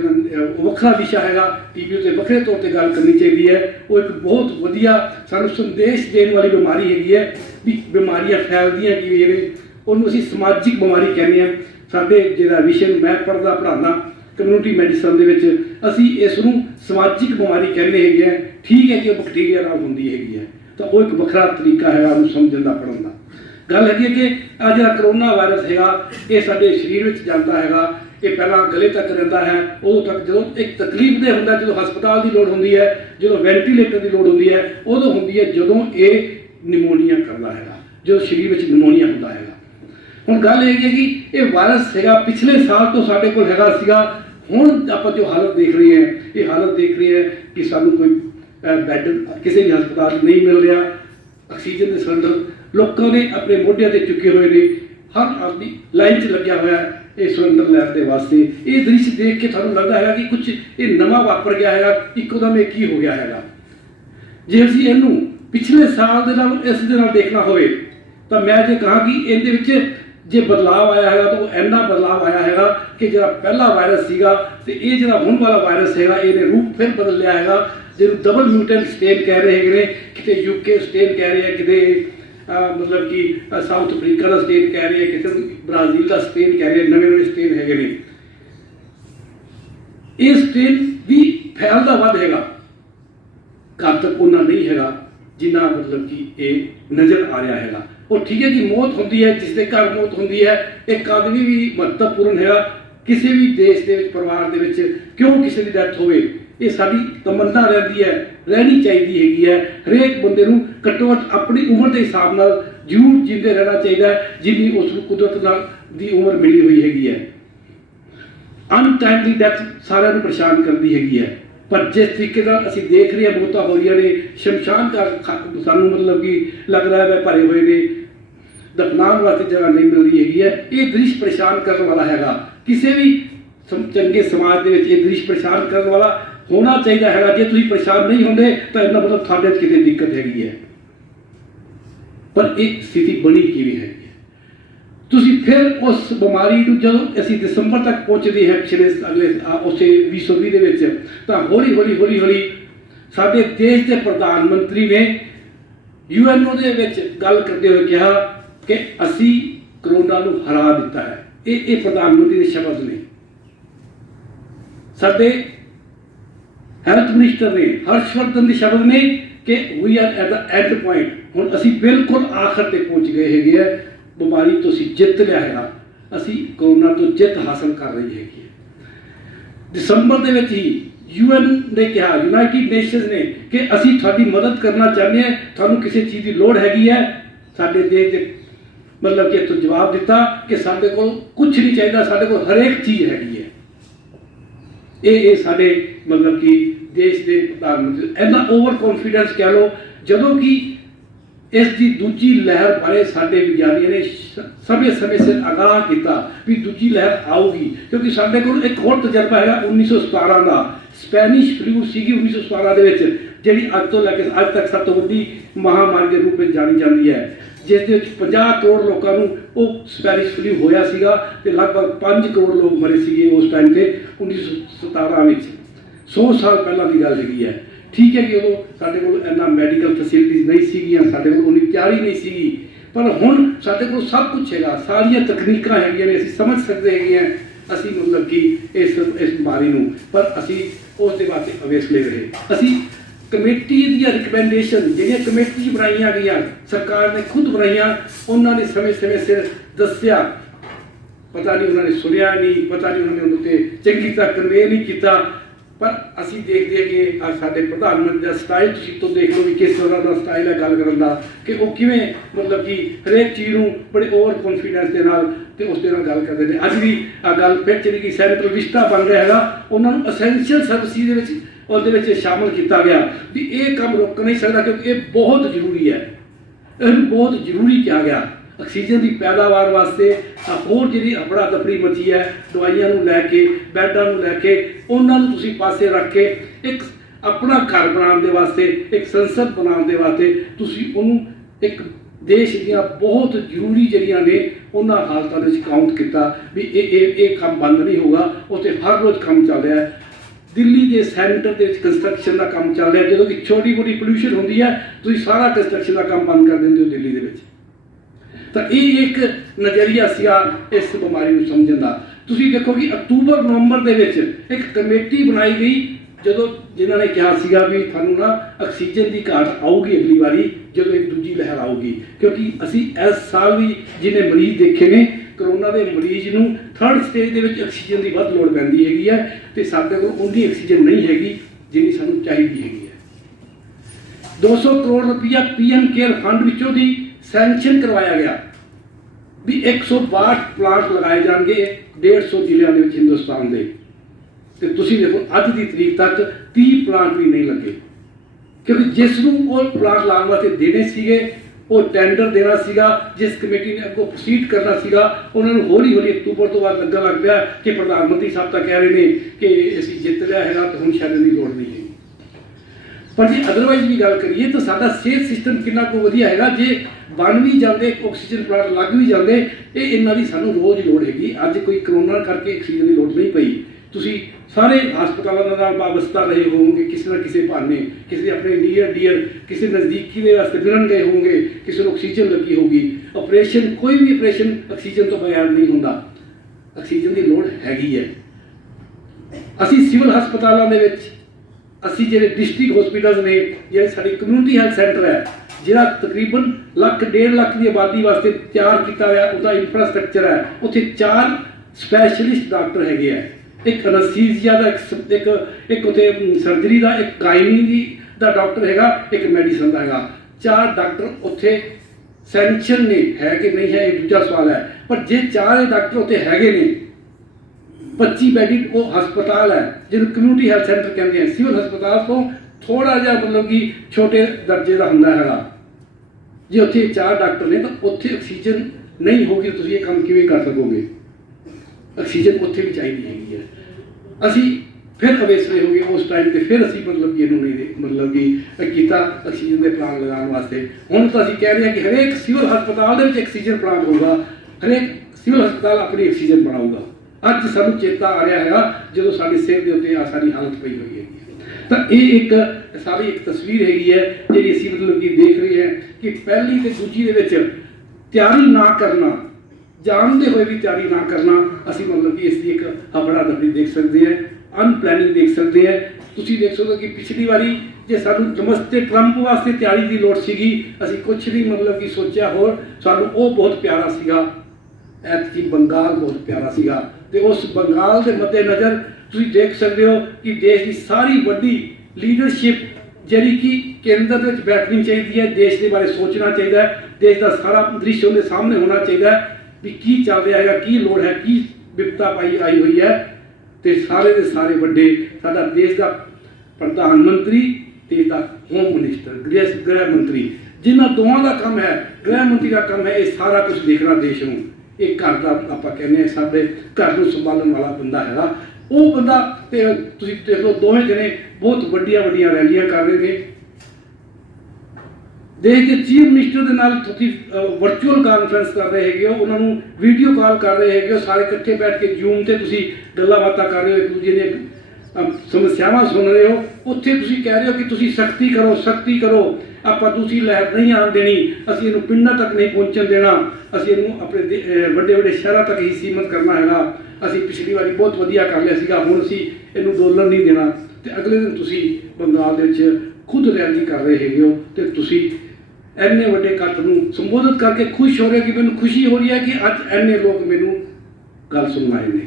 ਵੱਖਰਾ ਵਿਸ਼ਾ ਹੈਗਾ, ਟੀਬੀ ਉੱਤੇ ਵੱਖਰੇ ਤੌਰ ਤੇ ਗੱਲ ਕਰਨੀ ਚਾਹੀਦੀ ਹੈ। ਉਹ ਇੱਕ ਬਹੁਤ ਵਧੀਆ ਸਾਨੂੰ ਸੰਦੇਸ਼ ਦੇਣ ਵਾਲੀ ਬਿਮਾਰੀ ਹੈਗੀ ਹੈ ਵੀ ਬਿਮਾਰੀਆਂ ਫੈਲਦੀਆਂ ਕਿਵੇਂ ਨੇ, ਉਹਨੂੰ ਅਸੀਂ ਸਮਾਜਿਕ ਬਿਮਾਰੀ ਕਹਿੰਦੇ ਹਾਂ। ਸਾਡੇ ਜਿਹੜਾ ਵਿਸ਼ੇ ਮੈਂ ਪੜ੍ਹਾਉਂਦਾ ਕਮਿਊਨਿਟੀ ਮੈਡੀਸਨ ਦੇ ਵਿੱਚ, ਅਸੀਂ ਇਸ ਨੂੰ ਸਮਾਜਿਕ ਬਿਮਾਰੀ ਕਹਿੰਦੇ ਹੈਗੇ ਆ। ਠੀਕ ਹੈ ਕਿ ਉਹ ਬੈਕਟੀਰੀਆ ਨਾਲ ਹੁੰਦੀ ਹੈਗੀ ਹੈ, ਤਾਂ ਉਹ ਇੱਕ ਵੱਖਰਾ ਤਰੀਕਾ ਹੈਗਾ ਉਹਨੂੰ ਸਮਝਣ ਦਾ, ਪੜ੍ਹਨ ਦਾ। ਗੱਲ ਹੈਗੀ ਹੈ ਕਿ ਆ ਜਿਹੜਾ ਕਰੋਨਾ ਵਾਇਰਸ ਹੈਗਾ, ਇਹ ਸਾਡੇ ਸਰੀਰ ਵਿੱਚ ਜਾਂਦਾ ਹੈਗਾ। ਇਹ ਪਹਿਲਾਂ ਗਲੇ ਤੱਕ ਰਹਿੰਦਾ ਹੈ, ਉਦੋਂ ਤੱਕ ਜਦੋਂ ਇੱਕ ਤਕਲੀਫ ਦੇ ਹੁੰਦਾ, ਜਦੋਂ ਹਸਪਤਾਲ ਦੀ ਲੋੜ ਹੁੰਦੀ ਹੈ, ਜਦੋਂ ਵੈਂਟੀਲੇਟਰ ਦੀ ਲੋੜ ਹੁੰਦੀ ਹੈ, ਉਦੋਂ ਹੁੰਦੀ ਹੈ ਜਦੋਂ ਇਹ ਨਿਮੋਨੀਆ ਕਰਦਾ ਹੈਗਾ, ਜਦੋਂ ਸਰੀਰ ਵਿੱਚ ਨਿਮੋਨੀਆ ਹੁੰਦਾ ਹੈਗਾ। ਹੁਣ ਗੱਲ ਇਹ ਹੈ ਕਿ ਇਹ ਵਾਇਰਸ ਹੈਗਾ ਪਿਛਲੇ ਸਾਲ ਤੋਂ ਸਾਡੇ ਕੋਲ ਹੈਗਾ ਸੀਗਾ। ਹੁਣ ਆਪਾਂ ਜੋ ਹਾਲਤ ਦੇਖ ਰਹੇ ਹਾਂ, ਇਹ ਹਾਲਤ ਦੇਖ ਰਹੇ ਹਾਂ ਕਿ ਸਾਨੂੰ ਕੋਈ ਬੈੱਡ ਕਿਸੇ ਵੀ ਹਸਪਤਾਲ ਨਹੀਂ ਮਿਲ ਰਿਹਾ, ਆਕਸੀਜਨ ਦੇ ਸਿਲੰਡਰ ਲੋਕਾਂ ਨੇ ਆਪਣੇ ਮੋਢਿਆਂ ਤੇ ਚੁੱਕੇ ਹੋਏ ਨੇ, ਹਰ ਆਦਮੀ ਲਾਈਨ 'ਚ ਲੱਗਿਆ ਹੋਇਆ ਇਹ ਸਿਲੰਡਰ ਲੈਣ ਦੇ ਵਾਸਤੇ। ਇਹ ਦ੍ਰਿਸ਼ ਦੇਖ ਕੇ ਤੁਹਾਨੂੰ ਲੱਗਦਾ ਹੈਗਾ ਕਿ ਕੁਝ ਇਹ ਨਵਾਂ ਵਾਪਰ ਗਿਆ ਹੈਗਾ, ਇੱਕੋਦਮ ਇਹ ਕੀ ਹੋ ਗਿਆ ਹੈਗਾ। ਜੇ ਅਸੀਂ ਇਹਨੂੰ ਪਿਛਲੇ ਸਾਲ ਦੇ ਨਾਲ ਇਸ ਦੇ ਨਾਲ ਦੇਖਣਾ ਹੋਵੇ ਤਾਂ ਮੈਂ ਜੇ ਕਹਾਂ ਕਿ ਇਹਦੇ ਵਿੱਚ ਜੇ ਬਦਲਾਅ ਆਇਆ ਹੈਗਾ ਤਾਂ ਉਹ ਇੰਨਾ ਬਦਲਾਅ ਆਇਆ ਹੈਗਾ ਕਿ ਜਿਹੜਾ ਪਹਿਲਾ ਵਾਇਰਸ ਸੀਗਾ ਤੇ ਇਹ ਜਿਹੜਾ ਹੁਣ ਵਾਲਾ ਵਾਇਰਸ ਹੈਗਾ, ਇਹਨੇ ਰੂਪ ਫਿਰ ਬਦਲ ਲਿਆ ਹੈਗਾ, ਜਿਹਨੂੰ ਡਬਲ ਮਿਊਟੈਂਟ ਸਟੇਨ ਕਹਿ ਰਹੇ ਹੈਗੇ ਨੇ। ਕਿਤੇ ਯੂਕੇ ਸਟੇਨ ਕਹਿ ਰਹੇ ਆ, ਕਿਤੇ ਮਤਲਬ ਕਿ ਸਾਊਥ ਅਫਰੀਕਾ ਦਾ ਸਟੇਨ ਕਹਿ ਰਹੇ ਆ, ਕਿਤੇ ਬ੍ਰਾਜ਼ੀਲ ਦਾ ਸਟੇਨ ਕਹਿ ਰਹੇ, ਨਵੇਂ ਸਟੇਨ ਹੈਗੇ ਨੇ। ਇਹ ਸਟੇਨ ਵੀ ਫੈਲਦਾ ਵੱਧ ਹੈਗਾ, ਘਾਤਕ ਉਹਨਾਂ ਨਹੀਂ ਹੈਗਾ ਜਿੰਨਾ ਮਤਲਬ ਕਿ ਇਹ ਨਜ਼ਰ ਆ ਰਿਹਾ ਹੈਗਾ। ਉਹ ਠੀਕ ਹੈ ਕਿ ਮੌਤ ਹੁੰਦੀ ਹੈ, ਜਿਸ ਦੇ ਘਰ ਮੌਤ ਹੁੰਦੀ ਹੈ, ਇੱਕ ਆਦਮੀ ਵੀ ਮਹੱਤਵਪੂਰਨ ਹੈਗਾ। ਕਿਸੇ ਵੀ ਦੇਸ਼ ਦੇ ਵਿੱਚ, ਪਰਿਵਾਰ ਦੇ ਵਿੱਚ ਕਿਉਂ ਕਿਸੇ ਦੀ ਡੈਥ ਹੋਵੇ, ਇਹ ਸਾਡੀ ਤਮੰਨਾ ਰਹਿੰਦੀ ਹੈ, ਰਹਿਣੀ ਚਾਹੀਦੀ ਹੈਗੀ ਹੈ। ਹਰੇਕ ਬੰਦੇ ਨੂੰ ਘੱਟੋ ਘੱਟ ਆਪਣੀ ਉਮਰ ਦੇ ਹਿਸਾਬ ਨਾਲ ਜ਼ਰੂਰ ਜਿੰਦੇ ਰਹਿਣਾ ਚਾਹੀਦਾ ਹੈ, ਜਿੰਨੀ ਉਸ ਨੂੰ ਕੁਦਰਤ ਨਾਲ ਦੀ ਉਮਰ ਮਿਲੀ ਹੋਈ ਹੈਗੀ ਹੈ। ਅਨਟਾਈਮਲੀ ਡੈਥ ਸਾਰਿਆਂ ਨੂੰ ਪਰੇਸ਼ਾਨ ਕਰਦੀ ਹੈਗੀ ਹੈ, ਪਰ ਜਿਸ ਤਰੀਕੇ ਨਾਲ ਅਸੀਂ ਦੇਖ ਰਹੇ ਹਾਂ ਮੌਤਾਂ ਹੋ ਰਹੀਆਂ ਨੇ, ਸ਼ਮਸ਼ਾਨ ਘਾਟ ਸਾਨੂੰ ਮਤਲਬ ਕਿ ਲੱਗਦਾ ਹੈ ਭਰੇ ਹੋਏ ਨੇ, ਦਫਨਾਉਣ ਵਾਸਤੇ ਜਗ੍ਹਾ ਨਹੀਂ ਮਿਲ ਰਹੀ ਹੈਗੀ ਹੈ। ਇਹ ਦ੍ਰਿਸ਼ ਪਰੇਸ਼ਾਨ ਕਰਨ ਵਾਲਾ ਹੈਗਾ। ਕਿਸੇ ਵੀ ਚੰਗੇ ਸਮਾਜ ਦੇ ਵਿੱਚ ਇਹ ਦ੍ਰਿਸ਼ ਪਰੇਸ਼ਾਨ ਕਰਨ ਵਾਲਾ ਹੋਣਾ ਚਾਹੀਦਾ ਹੈਗਾ। ਜੇ ਤੁਸੀਂ ਪਰੇਸ਼ਾਨ ਨਹੀਂ ਹੁੰਦੇ ਤਾਂ ਇਹਦਾ ਮਤਲਬ ਤੁਹਾਡੇ 'ਚ ਕਿਤੇ ਦਿੱਕਤ ਹੈਗੀ ਹੈ। ਪਰ ਇਹ ਸਥਿਤੀ ਬਣੀ ਕਿਵੇਂ ਹੈਗੀ ਹੈ? ਤੁਸੀਂ ਫਿਰ ਉਸ ਬਿਮਾਰੀ ਨੂੰ ਜਦੋਂ ਅਸੀਂ ਦਸੰਬਰ ਤੱਕ ਪਹੁੰਚਦੇ ਹਾਂ ਪਿਛਲੇ ਉਸੇ 2020 ਦੇ ਵਿੱਚ, ਤਾਂ ਹੌਲੀ ਹੌਲੀ ਸਾਡੇ ਦੇਸ਼ ਦੇ ਪ੍ਰਧਾਨ ਮੰਤਰੀ ਨੇ UNO ਦੇ ਵਿੱਚ ਗੱਲ ਕਰਦੇ ਹੋਏ ਕਿਹਾ ਕਿ ਅਸੀਂ ਕਰੋਨਾ ਨੂੰ ਹਰਾ ਦਿੱਤਾ ਹੈ। ਇਹ ਪ੍ਰਧਾਨ ਮੰਤਰੀ ਦੇ ਸ਼ਬਦ ਨੇ। ਸਾਡੇ ਹੈਲਥ ਮਿਨਿਸਟਰ ਨੇ ਹਰਸ਼ਵਰਧਨ ਦੇ ਸ਼ਬਦ ਨੇ ਕਿ we are at the end point, ਹੁਣ ਅਸੀਂ ਬਿਲਕੁਲ ਆਖਰ ਤੇ ਪਹੁੰਚ ਗਏ ਹੈਗੇ ਆ, ਬਿਮਾਰੀ ਤੋਂ ਅਸੀਂ ਜਿੱਤ ਲਿਆ ਹੈਗਾ, ਅਸੀਂ ਕੋਰੋਨਾ ਤੋਂ ਜਿੱਤ ਹਾਸਲ ਕਰ ਰਹੀ ਹੈਗੀ ਹੈ। ਦਸੰਬਰ ਦੇ ਵਿੱਚ ਹੀ UN ਨੇ ਕਿਹਾ, ਯੂਨਾਈਟਿਡ ਨੇਸ਼ਨਸ ਨੇ ਕਿ ਅਸੀਂ ਤੁਹਾਡੀ ਮਦਦ ਕਰਨਾ ਚਾਹੁੰਦੇ ਹਾਂ, ਤੁਹਾਨੂੰ ਕਿਸੇ ਚੀਜ਼ ਦੀ ਲੋੜ ਹੈਗੀ ਹੈ। ਸਾਡੇ ਦੇਸ਼ ਦੇ ਮਤਲਬ ਕਿ ਇੱਥੋਂ ਜਵਾਬ ਦਿੱਤਾ ਕਿ ਸਾਡੇ ਕੋਲ ਕੁਝ ਨਹੀਂ ਚਾਹੀਦਾ, ਸਾਡੇ ਕੋਲ ਹਰੇਕ ਚੀਜ਼ ਹੈਗੀ ਹੈ। ਇਹ ਸਾਡੇ ਮਤਲਬ ਕਿ ਦੇਸ਼ ਦੇ ਪ੍ਰਧਾਨ ਮੰਤਰੀ ਇੰਨਾ ਓਵਰ ਕੌਨਫੀਡੈਂਸ ਕਹਿ ਲਓ, ਜਦੋਂ ਕਿ ਇਸ ਦੀ ਦੂਜੀ ਲਹਿਰ ਬਾਰੇ ਸਾਡੇ ਵਿਗਿਆਨੀਆਂ ਨੇ ਸਮੇਂ ਸਿਰ ਆਗਾਹ ਕੀਤਾ ਵੀ ਦੂਜੀ ਲਹਿਰ ਆਊਗੀ, ਕਿਉਂਕਿ ਸਾਡੇ ਕੋਲ ਇੱਕ ਹੋਰ ਤਜਰਬਾ ਹੈਗਾ 1917 ਦਾ, ਸਪੈਨਿਸ਼ ਫਲੂ ਸੀਗੀ 1917 ਦੇ ਵਿੱਚ, ਜਿਹੜੀ ਅੱਜ ਤੋਂ ਲੈ ਕੇ ਅੱਜ ਤੱਕ ਸਭ ਤੋਂ ਵੱਡੀ ਮਹਾਮਾਰੀ ਦੇ ਰੂਪ ਵਿੱਚ ਜਾਣੀ ਜਾਂਦੀ ਹੈ, ਜਿਸ ਦੇ ਵਿੱਚ 50 ਕਰੋੜ ਲੋਕਾਂ ਨੂੰ ਉਹ ਸਪੈਨਿਸ਼ ਫਲੂ ਹੋਇਆ ਸੀਗਾ ਤੇ ਲਗਭਗ 5 ਕਰੋੜ ਲੋਕ ਮਰੇ ਸੀਗੇ ਉਸ ਟਾਈਮ ਤੇ 1917 ਵਿੱਚ। 100 ਸਾਲ ਪਹਿਲਾਂ ਦੀ ਗੱਲ ਹੈਗੀ ਹੈ। ਠੀਕ ਹੈ ਕਿ ਉਦੋਂ ਸਾਡੇ ਕੋਲ ਇੰਨਾ ਮੈਡੀਕਲ ਫੈਸਿਲਿਟੀਜ਼ ਨਹੀਂ ਸੀਗੀਆਂ, ਸਾਡੇ ਕੋਲ ਉਨੀ ਤਿਆਰੀ ਨਹੀਂ ਸੀਗੀ, ਪਰ ਹੁਣ ਸਾਡੇ ਕੋਲ ਸਭ ਕੁਝ ਹੈਗਾ, ਸਾਰੀਆਂ ਤਕਨੀਕਾਂ ਹੈਗੀਆਂ ਨੇ, ਅਸੀਂ ਸਮਝ ਸਕਦੇ ਹੈਗੇ ਹਾਂ ਅਸੀਂ ਮਤਲਬ ਕਿ ਇਸ ਬਿਮਾਰੀ ਨੂੰ, ਪਰ ਅਸੀਂ ਉਸ ਦੇ ਵਾਸਤੇ ਅਵੇਸਲੇ ਰਹੇ। ਅਸੀਂ ਕਮੇਟੀ ਦੀਆਂ ਰਿਕਮੈਂਡੇਸ਼ਨ ਜਿਹੜੀਆਂ ਕਮੇਟੀ ਬਣਾਈਆਂ ਗਈਆਂ, ਸਰਕਾਰ ਨੇ ਖੁਦ ਬਣਾਈਆਂ, ਉਹਨਾਂ ਨੇ ਸਮੇਂ ਸਿਰ ਦੱਸਿਆ, ਪਤਾ ਨਹੀਂ ਉਹਨਾਂ ਨੇ ਸੁਣਿਆ ਨਹੀਂ, ਪਤਾ ਨਹੀਂ ਉਹਨਾਂ ਨੇ ਉਹਨਾਂ 'ਤੇ ਚੰਗੀ ਤਰ੍ਹਾਂ ਕਨਵੇ ਨਹੀਂ ਕੀਤਾ, ਪਰ ਅਸੀਂ ਦੇਖਦੇ ਹਾਂ ਕਿ ਅੱਜ ਸਾਡੇ ਪ੍ਰਧਾਨ ਮੰਤਰੀ ਦਾ ਸਟਾਈਲ ਤੁਸੀਂ ਤੋਂ ਦੇਖ ਲਓ ਵੀ ਕਿਸ ਤਰ੍ਹਾਂ ਦਾ ਸਟਾਈਲ ਹੈ ਗੱਲ ਕਰਨ ਦਾ, ਕਿ ਉਹ ਕਿਵੇਂ ਮਤਲਬ ਕਿ ਹਰੇਕ ਚੀਜ਼ ਨੂੰ ਬੜੇ ਓਵਰ ਕੌਨਫੀਡੈਂਸ ਦੇ ਨਾਲ ਤੇ ਉਸ ਦੇ ਨਾਲ ਗੱਲ ਕਰਦੇ ਨੇ। ਅੱਜ ਵੀ ਆ ਗੱਲ ਫਿਰ ਚਲੀ ਗਈ, ਸੈਂਟਰਲ ਵਿਸਟਾ ਬਣ ਰਿਹਾ ਹੈਗਾ, ਉਹਨਾਂ ਨੂੰ ਅਸੈਂਸ਼ੀਅਲ ਸਰਵਿਸਿਜ਼ ਦੇ ਵਿੱਚ ਉਹਦੇ ਵਿੱਚ ਸ਼ਾਮਲ ਕੀਤਾ ਗਿਆ ਵੀ ਇਹ ਕੰਮ ਰੁਕ ਨਹੀਂ ਸਕਦਾ, ਕਿਉਂਕਿ ਇਹ ਬਹੁਤ ਜ਼ਰੂਰੀ ਹੈ, ਇਹਨੂੰ ਬਹੁਤ ਜ਼ਰੂਰੀ ਕਿਹਾ ਗਿਆ। ਆਕਸੀਜਨ ਦੀ ਪੈਦਾਵਾਰ ਵਾਸਤੇ ਹੋਰ ਜਿਹੜੀ ਅਫੜਾ ਦਫੜੀ ਮਚੀ ਹੈ, ਦਵਾਈਆਂ ਨੂੰ ਲੈ ਕੇ, ਬੈੱਡਾਂ ਨੂੰ ਲੈ ਕੇ, ਉਹਨਾਂ ਨੂੰ ਤੁਸੀਂ ਪਾਸੇ ਰੱਖ ਕੇ ਇੱਕ ਆਪਣਾ ਘਰ ਬਣਾਉਣ ਦੇ ਵਾਸਤੇ, ਇੱਕ ਸੰਸਦ ਬਣਾਉਣ ਦੇ ਵਾਸਤੇ ਤੁਸੀਂ ਉਹਨੂੰ ਇੱਕ ਦੇਸ਼ ਦੀਆਂ ਬਹੁਤ ਜ਼ਰੂਰੀ ਜਿਹੜੀਆਂ ਨੇ ਉਹਨਾਂ ਹਾਲਤਾਂ ਦੇ ਵਿੱਚ ਕਾਊਂਟ ਕੀਤਾ ਵੀ ਇਹ ਕੰਮ ਬੰਦ ਨਹੀਂ ਹੋਗਾ। ਉੱਥੇ ਹਰ ਰੋਜ਼ ਕੰਮ ਚੱਲ ਰਿਹਾ ਹੈ। ਦਿੱਲੀ ਦੇ ਸੈਂਟਰ ਦੇ ਵਿੱਚ ਕੰਸਟਰਕਸ਼ਨ ਦਾ ਕੰਮ ਚੱਲ ਰਿਹਾ, ਜਦੋਂ ਕਿ ਛੋਟੀ ਮੋਟੀ ਪੋਲਿਊਸ਼ਨ ਹੁੰਦੀ ਹੈ ਤੁਸੀਂ ਸਾਰਾ ਕੰਸਟਰਕਸ਼ਨ ਦਾ ਕੰਮ ਬੰਦ ਕਰ ਦਿੰਦੇ ਹੋ ਦਿੱਲੀ ਦੇ ਵਿੱਚ। ਤਾਂ ਇਹ ਇੱਕ ਨਜ਼ਰੀਆ ਸੀਗਾ ਇਸ ਬਿਮਾਰੀ ਨੂੰ ਸਮਝਣ ਦਾ। ਤੁਸੀਂ ਦੇਖੋ ਕਿ ਅਕਤੂਬਰ ਨਵੰਬਰ ਦੇ ਵਿੱਚ ਇੱਕ ਕਮੇਟੀ ਬਣਾਈ ਗਈ, ਜਦੋਂ ਜਿਨ੍ਹਾਂ ਨੇ ਕਿਹਾ ਸੀਗਾ ਵੀ ਤੁਹਾਨੂੰ ਨਾ ਆਕਸੀਜਨ ਦੀ ਘਾਟ ਆਊਗੀ ਅਗਲੀ ਵਾਰੀ ਜਦੋਂ ਇੱਕ ਦੂਜੀ ਲਹਿਰ ਆਊਗੀ, ਕਿਉਂਕਿ ਅਸੀਂ ਇਸ ਸਾਲ ਵੀ ਜਿਹਨੇ ਮਰੀਜ਼ ਦੇਖੇ ਨੇ ਕਰੋਨਾ ਦੇ ਮਰੀਜ਼ ਨੂੰ 3rd ਸਟੇਜ ਦੇ ਵਿੱਚ ਆਕਸੀਜਨ ਦੀ ਵੱਧ ਲੋੜ ਪੈਂਦੀ ਹੈਗੀ ਹੈ, ਤੇ ਸਾਡੇ ਕੋਲ ਉਨੀ ਆਕਸੀਜਨ ਨਹੀਂ ਹੈਗੀ ਜਿੰਨੀ ਸਾਨੂੰ ਚਾਹੀਦੀ ਹੈਗੀ ਹੈ। 200 ਕਰੋੜ ਰੁਪਇਆ PM ਕੇਅਰ ਫੰਡ ਵਿੱਚੋਂ ਦੀ ਸੈਂਕਸ਼ਨ ਕਰਵਾਇਆ ਗਿਆ ਵੀ 162 ਪਲਾਂਟ ਲਗਾਏ ਜਾਣਗੇ 150 ਜ਼ਿਲ੍ਹਿਆਂ ਦੇ ਵਿੱਚ ਹਿੰਦੁਸਤਾਨ ਦੇ, ਤੇ ਤੁਸੀਂ ਦੇਖੋ ਅੱਜ ਦੀ ਤਰੀਕ ਤੱਕ 30 ਪਲਾਂਟ ਵੀ ਨਹੀਂ ਲੱਗੇ, ਕਿਉਂਕਿ ਜਿਸ ਨੂੰ ਉਹ ਪਲਾਂਟ ਲਾਉਣ ਵਾਸਤੇ ਦੇਣੇ ਸੀਗੇ ਉਹ ਟੈਂਡਰ ਦੇਣਾ ਸੀਗਾ, ਜਿਸ ਕਮੇਟੀ ਨੇ ਅੱਗੋਂ ਪ੍ਰੋਸੀਡ ਕਰਨਾ ਸੀਗਾ, ਉਹਨਾਂ ਨੂੰ ਹੌਲੀ ਅਕਤੂਬਰ ਤੋਂ ਬਾਅਦ ਲੱਗਣ ਲੱਗ ਪਿਆ ਕਿ ਪ੍ਰਧਾਨ ਮੰਤਰੀ ਸਾਹਿਬ ਤਾਂ ਕਹਿ ਰਹੇ ਨੇ ਕਿ ਅਸੀਂ ਜਿੱਤ ਲਿਆ ਹੈਗਾ ਤੇ ਹੁਣ ਛੱਡਣ ਦੀ ਲੋੜ ਨਹੀਂ ਹੈ। ਪਰ ਜੇ ਅਦਰਵਾਈਜ਼ ਵੀ ਗੱਲ ਕਰੀਏ ਤਾਂ ਸਾਡਾ ਸਿਹਤ ਸਿਸਟਮ ਕਿੰਨਾ ਕੁ ਵਧੀਆ ਹੈਗਾ, ਜੇ ਬਣ ਵੀ ਜਾਂਦੇ ਆਕਸੀਜਨ ਪਲਾਂਟ ਲੱਗ ਵੀ ਜਾਂਦੇ, ਇਹ ਇਹਨਾਂ ਦੀ ਸਾਨੂੰ ਰੋਜ਼ ਲੋੜ ਹੈਗੀ। ਅੱਜ ਕੋਈ ਕਰੋਨਾ ਕਰਕੇ ਆਕਸੀਜਨ ਦੀ ਲੋੜ ਨਹੀਂ ਪਈ, ਤੁਸੀਂ ਸਾਰੇ ਹਸਪਤਾਲਾਂ ਦੇ ਨਾਲ ਵਾਬਸਤਾ ਰਹੇ ਹੋਵੋਗੇ ਕਿਸੇ ਨਾ ਕਿਸੇ ਬਹਾਨੇ, ਕਿਸੇ ਆਪਣੇ ਨੀਅਰ ਡੀਅਰ ਕਿਸੇ ਨਜ਼ਦੀਕੀ ਦੇ ਵਾਸਤੇ ਮਿਲਣ ਗਏ ਹੋਵੋਗੇ, ਕਿਸੇ ਨੂੰ ਆਕਸੀਜਨ ਲੱਗੀ ਹੋਊਗੀ। ਆਪਰੇਸ਼ਨ, ਕੋਈ ਵੀ ਆਪਰੇਸ਼ਨ ਆਕਸੀਜਨ ਤੋਂ ਬਗੈਰ ਨਹੀਂ ਹੁੰਦਾ, ਆਕਸੀਜਨ ਦੀ ਲੋੜ ਹੈਗੀ ਹੈ। ਅਸੀਂ ਸਿਵਲ ਹਸਪਤਾਲਾਂ ਦੇ ਵਿੱਚ, ਅਸੀਂ ਜਿਹੜੇ ਡਿਸਟ੍ਰਿਕਟ ਹਸਪੀਟਲਸ ਨੇ, ਜਿਹੜੇ ਸਾਡੀ ਕਮਿਊਨਿਟੀ ਹੈਲਥ ਸੈਂਟਰ ਹੈ ਜਿਹੜਾ ਤਕਰੀਬਨ 1.5 ਲੱਖ ਦੀ ਆਬਾਦੀ ਵਾਸਤੇ ਤਿਆਰ ਕੀਤਾ ਹੋਇਆ, ਉਹਦਾ ਇਨਫਰਾਸਟ੍ਰਕਚਰ ਹੈ, ਉੱਥੇ 4 ਸਪੈਸ਼ਲਿਸਟ ਡਾਕਟਰ ਹੈਗੇ ਆ, ਇੱਕ ਅਨਸਥੀਸੀਆ ਦਾ, ਇੱਕ ਉੱਥੇ ਸਰਜਰੀ ਦਾ, ਇੱਕ ਗਾਇਨੀ ਦਾ ਡਾਕਟਰ ਹੈਗਾ, ਇੱਕ ਮੈਡੀਸਨ ਦਾ ਹੈਗਾ। 4 ਡਾਕਟਰ ਉੱਥੇ ਸੈਂਕਸ਼ਨ ਨੇ, ਹੈ ਕਿ ਨਹੀਂ ਹੈ ਇਹ ਦੂਜਾ ਸਵਾਲ ਹੈ, ਪਰ ਜੇ 4 ਡਾਕਟਰ ਉੱਥੇ ਹੈਗੇ ਨੇ, 25 ਬੈਡਿਡ ਉਹ ਹਸਪਤਾਲ ਹੈ ਜਿਹਨੂੰ ਕਮਿਊਨਿਟੀ ਹੈਲਥ ਸੈਂਟਰ ਕਹਿੰਦੇ ਆ। ਸਿਵਲ ਹਸਪਤਾਲ ਤੋਂ ਥੋੜਾ ਜਿਹਾ ਮਤਲਬ ਕਿ ਛੋਟੇ ਦਰਜੇ ਦਾ ਹੁੰਦਾ ਹੈਗਾ। ਜੇ ਉੱਥੇ 4 ਡਾਕਟਰ ਨੇ ਤਾਂ ਉੱਥੇ ਆਕਸੀਜਨ ਨਹੀਂ ਹੋਗੀ, ਤੁਸੀਂ ਇਹ ਕੰਮ ਕਿਵੇਂ ਕਰ ਸਕੋਗੇ? ਆਕਸੀਜਨ ਉੱਥੇ ਵੀ ਚਾਹੀਦੀ ਹੈਗੀ ਹੈ। ਅਸੀਂ ਫਿਰ ਅਵੇਸਲੇ ਹੋ ਗਏ ਉਸ ਟਾਈਮ ਤੇ, ਫਿਰ ਅਸੀਂ ਮਤਲਬ ਕਿ ਇਹਨੂੰ ਨਹੀਂ ਕੀਤਾ ਆਕਸੀਜਨ ਦੇ ਪਲਾਂਟ ਲਗਾਉਣ ਵਾਸਤੇ। ਹੁਣ ਤਾਂ ਅਸੀਂ ਕਹਿ ਰਹੇ ਹਾਂ ਕਿ ਹਰੇਕ ਸਿਵਲ ਹਸਪਤਾਲ ਦੇ ਵਿੱਚ ਆਕਸੀਜਨ ਪਲਾਂਟ ਹੋਊਗਾ, ਹਰੇਕ ਸਿਵਲ ਹਸਪਤਾਲ ਆਪਣੀ ਆਕਸੀਜਨ ਬਣਾਊਗਾ। ਅੱਜ ਸਾਨੂੰ ਚੇਤਾ ਆ ਰਿਹਾ ਹੈਗਾ ਜਦੋਂ ਸਾਡੇ ਸਿਰ ਦੇ ਉੱਤੇ ਆ ਸਾਰੀ ਹਾਲਤ ਪਈ ਹੋਈ ਹੈਗੀ ਹੈ। ਤਾਂ ਇਹ ਇੱਕ ਸਾਰੀ ਇੱਕ ਤਸਵੀਰ ਹੈਗੀ ਹੈ ਜਿਹੜੀ ਅਸੀਂ ਮਤਲਬ ਕਿ ਦੇਖ ਰਹੇ ਹਾਂ ਕਿ ਪਹਿਲੀ ਤੇ ਦੂਜੀ ਦੇ ਵਿੱਚ ਤਿਆਰੀ ਨਾ ਕਰਨਾ, ਜਾਣਦੇ ਹੋਏ ਵੀ ਤਿਆਰੀ ਨਾ ਕਰਨਾ, ਅਸੀਂ ਮਤਲਬ ਕਿ ਇਸ ਦੀ ਇੱਕ ਹਫੜਾ ਦਫੜੀ ਦੇਖ ਸਕਦੇ ਹਾਂ, ਅਨਪਲੈਨਿੰਗ ਦੇਖ ਸਕਦੇ ਹਾਂ। ਤੁਸੀਂ ਦੇਖ ਸਕਦੇ ਹੋ ਕਿ ਪਿਛਲੀ ਵਾਰੀ ਜੇ ਸਾਨੂੰ ਨਮਸਤੇ ਟਰੰਪ ਵਾਸਤੇ ਤਿਆਰੀ ਦੀ ਲੋੜ ਸੀਗੀ, ਅਸੀਂ ਕੁਛ ਨਹੀਂ ਮਤਲਬ ਕਿ ਸੋਚਿਆ ਹੋਰ, ਸਾਨੂੰ ਉਹ ਬਹੁਤ ਪਿਆਰਾ ਸੀਗਾ। ਐਤਕੀ ਬੰਗਾਲ ਬਹੁਤ ਪਿਆਰਾ ਸੀਗਾ, ਤੇ ਉਸ ਬੰਗਾਲ ਦੇ ਮੱਦੇ ਨਜ਼ਰ ਤੁਸੀਂ ਦੇਖ ਸਕਦੇ ਹੋ ਕਿ ਦੇਸ਼ ਦੀ ਸਾਰੀ ਵੱਡੀ ਲੀਡਰਸ਼ਿਪ ਜਿਹੜੀ ਕਿ ਕੇਂਦਰ ਦੇ ਵਿੱਚ ਬੈਠਣੀ ਚਾਹੀਦੀ ਹੈ, ਦੇਸ਼ ਦੇ ਬਾਰੇ ਸੋਚਣਾ ਚਾਹੀਦਾ ਹੈ, ਦੇਸ਼ ਦਾ ਸਾਰਾ ਦ੍ਰਿਸ਼ ਉਹਦੇ ਸਾਹਮਣੇ ਹੋਣਾ ਚਾਹੀਦਾ ਹੈ ਵੀ ਕੀ ਚੱਲ ਰਿਹਾ ਹੈਗਾ, ਕੀ ਲੋੜ ਹੈ, ਕੀ ਵਿਪਤਾ ਆਈ ਹੋਈ ਹੈ। ਤੇ ਸਾਰੇ ਦੇ ਸਾਰੇ ਵੱਡੇ ਸਾਡਾ ਦੇਸ਼ ਦਾ ਪ੍ਰਧਾਨ ਮੰਤਰੀ ਤੇ ਦਾ ਹੋਮ ਮਿਨਿਸਟਰ, ਗ੍ਰਹਿ ਮੰਤਰੀ, ਜਿਨ੍ਹਾਂ ਦੋਵਾਂ ਦਾ ਕੰਮ ਹੈ, ਗ੍ਰਹਿ ਮੰਤਰੀ ਦਾ ਕੰਮ ਹੈ ਇਹ ਸਾਰਾ ਕੁਝ ਦੇਖਣਾ ਦੇਸ਼ ਨੂੰ। ਇਹ ਘਰ ਦਾ ਆਪਾਂ ਕਹਿੰਦੇ ਹਾਂ ਸਾਡੇ ਘਰ ਨੂੰ ਸੰਭਾਲਣ ਵਾਲਾ ਬੰਦਾ ਹੈਗਾ, ਉਹ ਬੰਦਾ। ਤੇ ਤੁਸੀਂ ਦੇਖ ਲਓ ਦੋਵੇਂ ਜਣੇ ਬਹੁਤ ਵੱਡੀਆਂ ਵੱਡੀਆਂ ਰੈਲੀਆਂ ਕਰ ਰਹੇ ਨੇ। ਦੇਸ਼ ਦੇ ਚੀਫ ਮਿਨਿਸਟਰ ਦੇ ਨਾਲ ਤੁਸੀਂ ਵਰਚੁਅਲ ਕਾਨਫਰੰਸ ਕਰ ਰਹੇ ਹੈਗੇ ਹੋ, ਉਹਨਾਂ ਨੂੰ ਵੀਡੀਓ ਕਾਲ ਕਰ ਰਹੇ ਹੈਗੇ ਹੋ, ਸਾਰੇ ਇਕੱਠੇ ਬੈਠ ਕੇ ਜ਼ੂਮ ਤੇ ਤੁਸੀਂ ਗੱਲਾਂ ਬਾਤਾਂ ਕਰ ਰਹੇ ਹੋ, ਇੱਕ ਦੂਜੇ ਦੀਆਂ ਸਮੱਸਿਆਵਾਂ ਸੁਣ ਰਹੇ ਹੋ। ਉੱਥੇ ਤੁਸੀਂ ਕਹਿ ਰਹੇ ਹੋ ਕਿ ਤੁਸੀਂ ਸਖਤੀ ਕਰੋ, ਸਖਤੀ ਕਰੋ, ਆਪਾਂ ਦੂਸਰੀ ਲਹਿਰ ਨਹੀਂ ਆਉਣ ਦੇਣੀ, ਅਸੀਂ ਇਹਨੂੰ ਪਿੰਡਾਂ ਤੱਕ ਨਹੀਂ ਪਹੁੰਚਣ ਦੇਣਾ, ਅਸੀਂ ਇਹਨੂੰ ਆਪਣੇ ਵੱਡੇ ਵੱਡੇ ਸ਼ਹਿਰਾਂ ਤੱਕ ਹੀ ਸੀਮਤ ਕਰਨਾ ਹੈਗਾ। ਅਸੀਂ ਪਿਛਲੀ ਵਾਰੀ ਬਹੁਤ ਵਧੀਆ ਕਰ ਲਿਆ ਸੀਗਾ, ਹੁਣ ਅਸੀਂ ਇਹਨੂੰ ਡੋਲਣ ਨਹੀਂ ਦੇਣਾ। ਤੇ ਅਗਲੇ ਦਿਨ ਤੁਸੀਂ ਬੰਗਾਲ ਦੇ ਵਿੱਚ ਖੁਦ ਰੈਲੀ ਕਰ ਰਹੇ ਹੈਗੇ ਹੋ, ਤੇ ਤੁਸੀਂ ਇੰਨੇ ਵੱਡੇ ਇਕੱਠ ਨੂੰ ਸੰਬੋਧਿਤ ਕਰਕੇ ਖੁਸ਼ ਹੋ ਰਹੇ ਕਿ ਮੈਨੂੰ ਖੁਸ਼ੀ ਹੋ ਰਹੀ ਹੈ ਕਿ ਅੱਜ ਇੰਨੇ ਲੋਕ ਮੈਨੂੰ ਗੱਲ ਸੁਣਨ ਆਏ ਨੇ।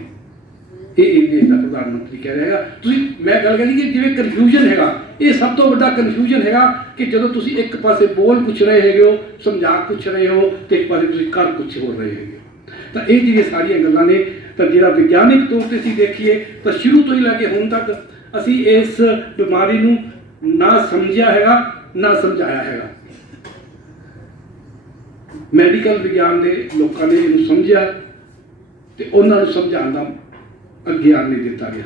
ਇਹ ਦੇਸ਼ ਦਾ ਪ੍ਰਧਾਨ ਮੰਤਰੀ ਕਹਿ ਰਿਹਾ ਹੈਗਾ। ਤੁਸੀਂ ਮੈਂ ਗੱਲ ਕਰੀ ਕਿ ਜਿਵੇਂ ਕਨਫਿਊਜ਼ਨ ਹੈਗਾ, ਇਹ ਸਭ ਤੋਂ ਵੱਡਾ ਕਨਫਿਊਜ਼ਨ ਹੈਗਾ ਕਿ ਜਦੋਂ ਤੁਸੀਂ ਇੱਕ ਪਾਸੇ ਬੋਲ ਪੁੱਛ ਰਹੇ ਹੈਗੇ ਹੋ, ਸਮਝਾ ਪੁੱਛ ਰਹੇ ਹੋ, ਤੇ ਇੱਕ ਪਾਸੇ ਤੁਸੀਂ ਕਰ ਕੁਛ ਹੋ ਰਹੇ ਹੈਗੇ ਹੋ। ਤਾਂ ਇਹ ਜਿਹੜੀਆਂ ਸਾਰੀਆਂ ਗੱਲਾਂ ਨੇ, ਤਾਂ ਜਿਹੜਾ ਵਿਗਿਆਨਿਕ ਤੌਰ ਤੇ ਅਸੀਂ ਦੇਖੀਏ ਤਾਂ ਸ਼ੁਰੂ ਤੋਂ ਹੀ ਲੈ ਕੇ ਹੁਣ ਤੱਕ ਅਸੀਂ ਇਸ ਬਿਮਾਰੀ ਨੂੰ ਨਾ ਸਮਝਿਆ ਹੈਗਾ, ਨਾ ਸਮਝਾਇਆ ਹੈਗਾ। ਮੈਡੀਕਲ ਵਿਗਿਆਨ ਦੇ ਲੋਕਾਂ ਨੇ ਇਹਨੂੰ ਸਮਝਿਆ ਤੇ ਉਹਨਾਂ ਨੂੰ ਸਮਝਾਉਣ ਦਾ ਗਿਆਨ ਨਹੀਂ ਦਿੱਤਾ ਗਿਆ।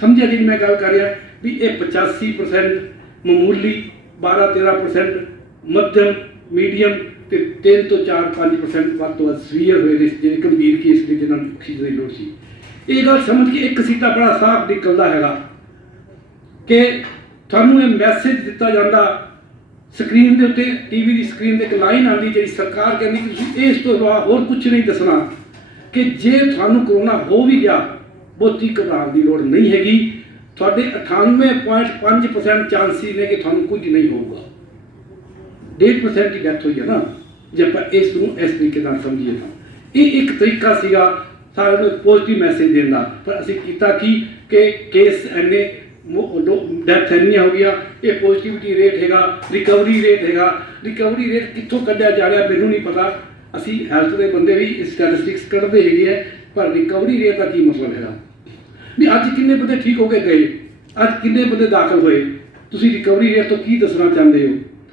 ਸਮਝਿਆ ਜਿਹੜੀ ਮੈਂ ਗੱਲ ਕਰ ਰਿਹਾ ਵੀ ਇਹ 85% ਮਾਮੂਲੀ, 12-13% ਮੱਧਮ, ਮੀਡੀਅਮ ਤੇ 3 ਤੋਂ 4-5% ਵੱਧ ਤੋਂ ਵੱਧ ਸੀਵੀਅਰ ਹੋਏ ਨੇ, ਜਿਹੜੇ ਗੰਭੀਰ ਕੇਸ ਨੇ ਜਿਹਨਾਂ ਨੂੰ ਆਕਸੀਜਨ ਦੀ ਲੋੜ ਸੀ। ਇਹ ਗੱਲ ਸਮਝ ਕੇ ਇੱਕ ਸਿੱਟਾ ਬੜਾ ਸਾਫ਼ ਨਿਕਲਦਾ ਹੈਗਾ ਕਿ ਤੁਹਾਨੂੰ ਇਹ ਮੈਸੇਜ ਦਿੱਤਾ ਜਾਂਦਾ ਸਕਰੀਨ ਦੇ ਉੱਤੇ, ਟੀਵੀ ਦੀ ਸਕਰੀਨ ਤੇ ਇੱਕ ਲਾਈਨ ਆਉਂਦੀ ਜਿਹੜੀ ਸਰਕਾਰ ਕਹਿੰਦੀ ਕਿ ਤੁਸੀਂ ਇਸ ਤੋਂ ਇਲਾਵਾ ਹੋਰ ਕੁਝ ਨਹੀਂ ਦੱਸਣਾ, ਕਿ ਜੇ ਤੁਹਾਨੂੰ ਕਰੋਨਾ ਹੋ ਵੀ ਗਿਆ ਬਹੁਤੀ ਘਬਰਾਉਣ ਦੀ ਲੋੜ ਨਹੀਂ ਹੈਗੀ, ਤੁਹਾਡੇ 98.5% ਚਾਂਸਿਸ ਨੇ ਕਿ ਤੁਹਾਨੂੰ ਕੁਝ ਨਹੀਂ ਹੋਊਗਾ। 1.5% ਦੀ ਡੈਥ ਹੋਈ ਹੈ ਨਾ, ਜੇ ਆਪਾਂ ਇਸ ਨੂੰ ਇਸ ਤਰੀਕੇ ਨਾਲ ਸਮਝੀਏ ਤਾਂ ਇਹ ਇੱਕ ਤਰੀਕਾ ਸੀਗਾ ਸਾਰਿਆਂ ਨੂੰ ਪੋਜ਼ਿਟਿਵ ਮੈਸੇਜ ਦੇਣ ਦਾ। ਪਰ ਅਸੀਂ ਕੀਤਾ ਕਿ ਕੇਸ ਇੰਨੇ ਡੈਥ ਇੰਨੀਆਂ ਹੋ ਗਈਆਂ, ਇਹ ਪੋਜ਼ਿਟਿਵਿਟੀ ਰੇਟ ਹੈਗਾ, ਰਿਕਵਰੀ ਰੇਟ ਹੈਗਾ, ਰਿਕਵਰੀ ਰੇਟ ਕਿੱਥੋਂ ਕੱਢਿਆ ਜਾ ਰਿਹਾ ਮੈਨੂੰ ਨਹੀਂ ਪਤਾ। ਅਸੀਂ ਹੈਲਥ ਦੇ ਬੰਦੇ ਵੀ ਸਟੈਟਿਸਟਿਕਸ ਕੱਢਦੇ ਹੈਗੇ ਹੈ, ਪਰ ਰਿਕਵਰੀ ਰੇਟ ਦਾ ਕੀ ਮਤਲਬ ਹੈਗਾ ਵੀ ਅੱਜ ਕਿੰਨੇ ਬੰਦੇ ਠੀਕ ਹੋ ਕੇ ਗਏ, ਅੱਜ ਕਿੰਨੇ ਬੰਦੇ ਦਾਖਲ ਹੋਏ, ਤੁਸੀਂ ਰਿਕਵਰੀ ਰੇਟ ਤੋਂ ਕੀ ਦੱਸਣਾ ਚਾਹੁੰਦੇ ਹੋ?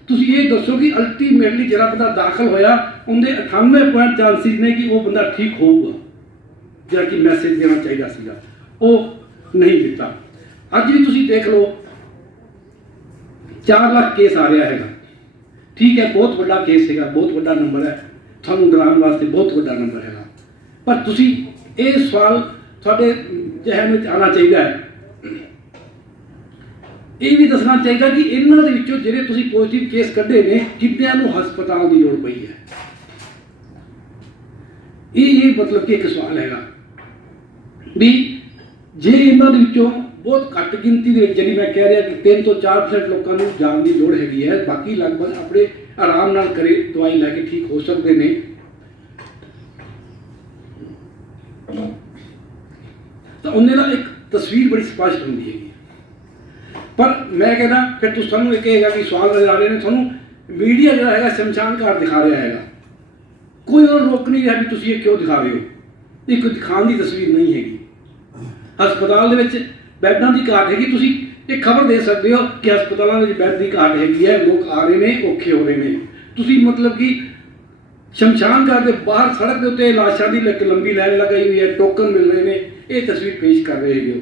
ਤੁਸੀਂ ਇਹ ਦੱਸੋ ਕਿ ਅਲਟੀਮੇਟਲੀ ਜਿਹੜਾ ਬੰਦਾ ਦਾਖਲ ਹੋਇਆ ਉਹਦੇ 98% ਚਾਂਸਿਸ ਨੇ ਕਿ ਉਹ ਬੰਦਾ ਠੀਕ ਹੋਊਗਾ, ਜਿਹੜਾ ਕਿ ਮੈਸੇਜ ਦੇਣਾ ਚਾਹੀਦਾ ਸੀਗਾ ਉਹ ਨਹੀਂ ਦਿੱਤਾ। ਅੱਜ ਵੀ ਤੁਸੀਂ ਦੇਖ ਲਓ 4 ਲੱਖ ਕੇਸ ਆ ਰਿਹਾ ਹੈਗਾ, ਠੀਕ ਹੈ, ਬਹੁਤ ਵੱਡਾ ਕੇਸ ਹੈਗਾ, ਬਹੁਤ ਵੱਡਾ ਨੰਬਰ ਹੈ, ਤੁਹਾਨੂੰ ਡਰਾਉਣ ਵਾਸਤੇ ਬਹੁਤ ਵੱਡਾ ਨੰਬਰ ਹੈਗਾ। ਪਰ ਤੁਸੀਂ ਇਹ ਸਵਾਲ ਤੁਹਾਡੇ ਜ਼ਿਹਨ ਵਿੱਚ ਆਉਣਾ ਚਾਹੀਦਾ ਹੈ, ਇਹ ਵੀ ਦੱਸਣਾ ਚਾਹੀਦਾ ਕਿ ਇਹਨਾਂ ਦੇ ਵਿੱਚੋਂ ਜਿਹੜੇ ਤੁਸੀਂ ਪੋਜ਼ਿਟਿਵ ਕੇਸ ਕੱਢੇ ਨੇ ਕਿੰਨਿਆਂ ਨੂੰ ਹਸਪਤਾਲ ਦੀ ਲੋੜ ਪਈ ਹੈ। ਇਹ ਮਤਲਬ ਕਿ ਇੱਕ ਸਵਾਲ ਹੈਗਾ ਵੀ ਜੇ ਇਹਨਾਂ ਦੇ ਵਿੱਚੋਂ ਬਹੁਤ ਘੱਟ ਗਿਣਤੀ ਦੇ ਵਿੱਚ, ਜਿਹੜੀ ਮੈਂ ਕਹਿ ਰਿਹਾ ਕਿ 3 ਤੋਂ 4% ਲੋਕਾਂ ਨੂੰ ਜਾਣ ਦੀ ਲੋੜ ਹੈਗੀ ਹੈ, ਬਾਕੀ ਲਗਭਗ ਆਪਣੇ ਆਰਾਮ ਨਾਲ ਕਰੇ ਦਵਾਈ ਲੈ ਕੇ ਠੀਕ ਹੋ ਸਕਦੇ ਨੇ, ਤਾਂ ਉਹਨੇ ਨਾਲ ਇੱਕ ਤਸਵੀਰ ਬੜੀ ਸਪਸ਼ਟ ਹੁੰਦੀ ਹੈਗੀ। ਪਰ ਮੈਂ ਕਹਿੰਦਾ ਫਿਰ ਤੁਸੀਂ ਸਾਨੂੰ ਇਹ ਕਹੇਗਾ ਕਿ ਸਵਾਲ ਨਜ਼ਰ ਆ ਰਹੇ ਨੇ, ਤੁਹਾਨੂੰ ਮੀਡੀਆ ਜਿਹੜਾ ਹੈਗਾ ਸ਼ਮਸ਼ਾਨ ਘਾਟ ਦਿਖਾ ਰਿਹਾ ਹੈਗਾ, ਕੋਈ ਉਹ ਰੋਕ ਨਹੀਂ ਰਿਹਾ ਵੀ ਤੁਸੀਂ ਇਹ ਕਿਉਂ ਦਿਖਾ ਰਹੇ ਹੋ। ਇਹ ਕੋਈ ਦਿਖਾਉਣ ਦੀ ਤਸਵੀਰ ਨਹੀਂ ਹੈਗੀ। ਹਸਪਤਾਲ ਦੇ ਵਿੱਚ ਬੈੱਡਾਂ ਦੀ ਘਾਟ ਹੈਗੀ, ਤੁਸੀਂ ਇਹ ਖਬਰ ਦੇ ਸਕਦੇ ਹੋ ਕਿ ਹਸਪਤਾਲਾਂ ਵਿੱਚ ਬੈੱਡ ਦੀ ਘਾਟ ਹੈਗੀ ਹੈ, ਲੋਕ ਆ ਰਹੇ ਨੇ, ਔਖੇ ਹੋ ਰਹੇ ਨੇ। ਤੁਸੀਂ ਮਤਲਬ ਕਿ ਸ਼ਮਸ਼ਾਨ ਘਾਟ ਦੇ ਬਾਹਰ ਸੜਕ ਦੇ ਉੱਤੇ ਲਾਸ਼ਾਂ ਦੀ ਇੱਕ ਲੰਬੀ ਲਾਈਨ ਲਗਾਈ ਹੋਈ ਹੈ, ਟੋਕਨ ਮਿਲ ਰਹੇ ਨੇ, ਇਹ ਤਸਵੀਰ ਪੇਸ਼ ਕਰ ਰਹੇ ਹੈਗੇ ਹੋ।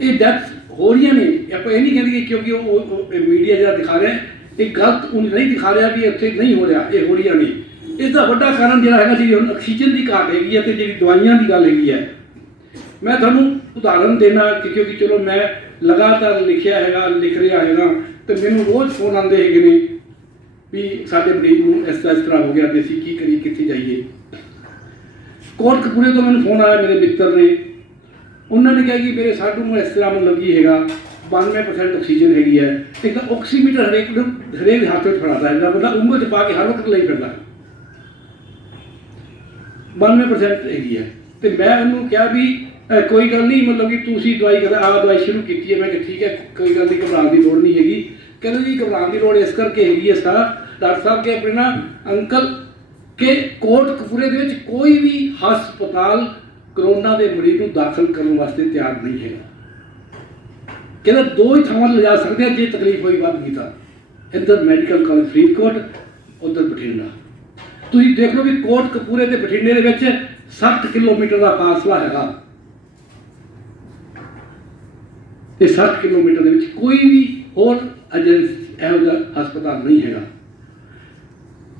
ਇਹ ਡੈਥ ਹੋ ਰਹੀਆਂ ਨੇ, ਆਪਾਂ ਇਹ ਨਹੀਂ ਕਹਿੰਦੇ ਕਿਉਂਕਿ ਉਹ ਮੀਡੀਆ ਜਿਹੜਾ ਦਿਖਾ ਰਿਹਾ ਇਹ ਗਲਤ ਉਹ ਨਹੀਂ ਦਿਖਾ ਰਿਹਾ ਵੀ ਇੱਥੇ ਨਹੀਂ ਹੋ ਰਿਹਾ, ਇਹ ਹੋ ਰਹੀਆਂ ਨੇ। ਇਸ ਦਾ ਵੱਡਾ ਕਾਰਨ ਜਿਹੜਾ ਹੈਗਾ ਜਿਹੜੀ ਹੁਣ ਆਕਸੀਜਨ ਦੀ ਘਾਟ ਹੈਗੀ ਹੈ ਤੇ ਜਿਹੜੀ ਦਵਾਈਆਂ ਦੀ ਗੱਲ ਹੈਗੀ ਹੈ। ਮੈਂ ਤੁਹਾਨੂੰ ਉਦਾਹਰਨ ਦੇਣਾ ਕਿਉਂਕਿ ਚਲੋ ਮੈਂ ਲਗਾਤਾਰ ਲਿਖ ਰਿਹਾ ਹੈਗਾ ਤੇ ਮੈਨੂੰ ਰੋਜ਼ ਫੋਨ ਆਉਂਦੇ ਹੈਗੇ ਨੇ ਵੀ ਸਾਡੇ ਮਰੀਜ਼ ਨੂੰ ਇਸ ਤਰ੍ਹਾਂ ਹੋ ਗਿਆ ਤੇ ਅਸੀਂ ਕੀ ਕਰੀਏ, ਕਿੱਥੇ ਜਾਈਏ। ਕੋਟਕਪੂਰੇ ਤੋਂ ਮੈਨੂੰ ਫੋਨ ਆਇਆ ਮੇਰੇ ਮਿੱਤਰ ਨੇ, उन्होंने कहा कि मेरे साडू में इस तरह मतलब कि है 92% ऑक्सीजन हैगी है। एक तो ऑक्सीमीटर हरेक हाथ में फड़ाता है, मतलब उंगल च पा के हर वक्त लाई फिरदा 92% हैगी है। तो मैं उन्होंने कहा भी कोई गल नहीं, मतलब कि तुसी दवाई कर दवाई शुरू की है। मैं ठीक है, कोई गल नहीं, घबराने की लोड़ नहीं हैगी। कहते जी घबराने की लोड़ इस करके हैगी है सर डॉक्टर साहब के अपने ना अंकल के कोटकपूरे दे विच कोई भी हस्पताल कोरोना के मरीज को दाखिल करने वास्ते तैयार नहीं है। कहते दो ही थावां ले जा सकते हैं जे तकलीफ हुई वध गई तो, इधर मैडिकल कॉलेज फरीदकोट, उधर बठिंडा। तुसीं देख लो भी कोटकपूरे ते बठिंडे दे विच 60 किलोमीटर का फासला है। 60 किलोमीटर दे विच कोई भी होर एजेंसी इहो जिहा हस्पताल नहीं है।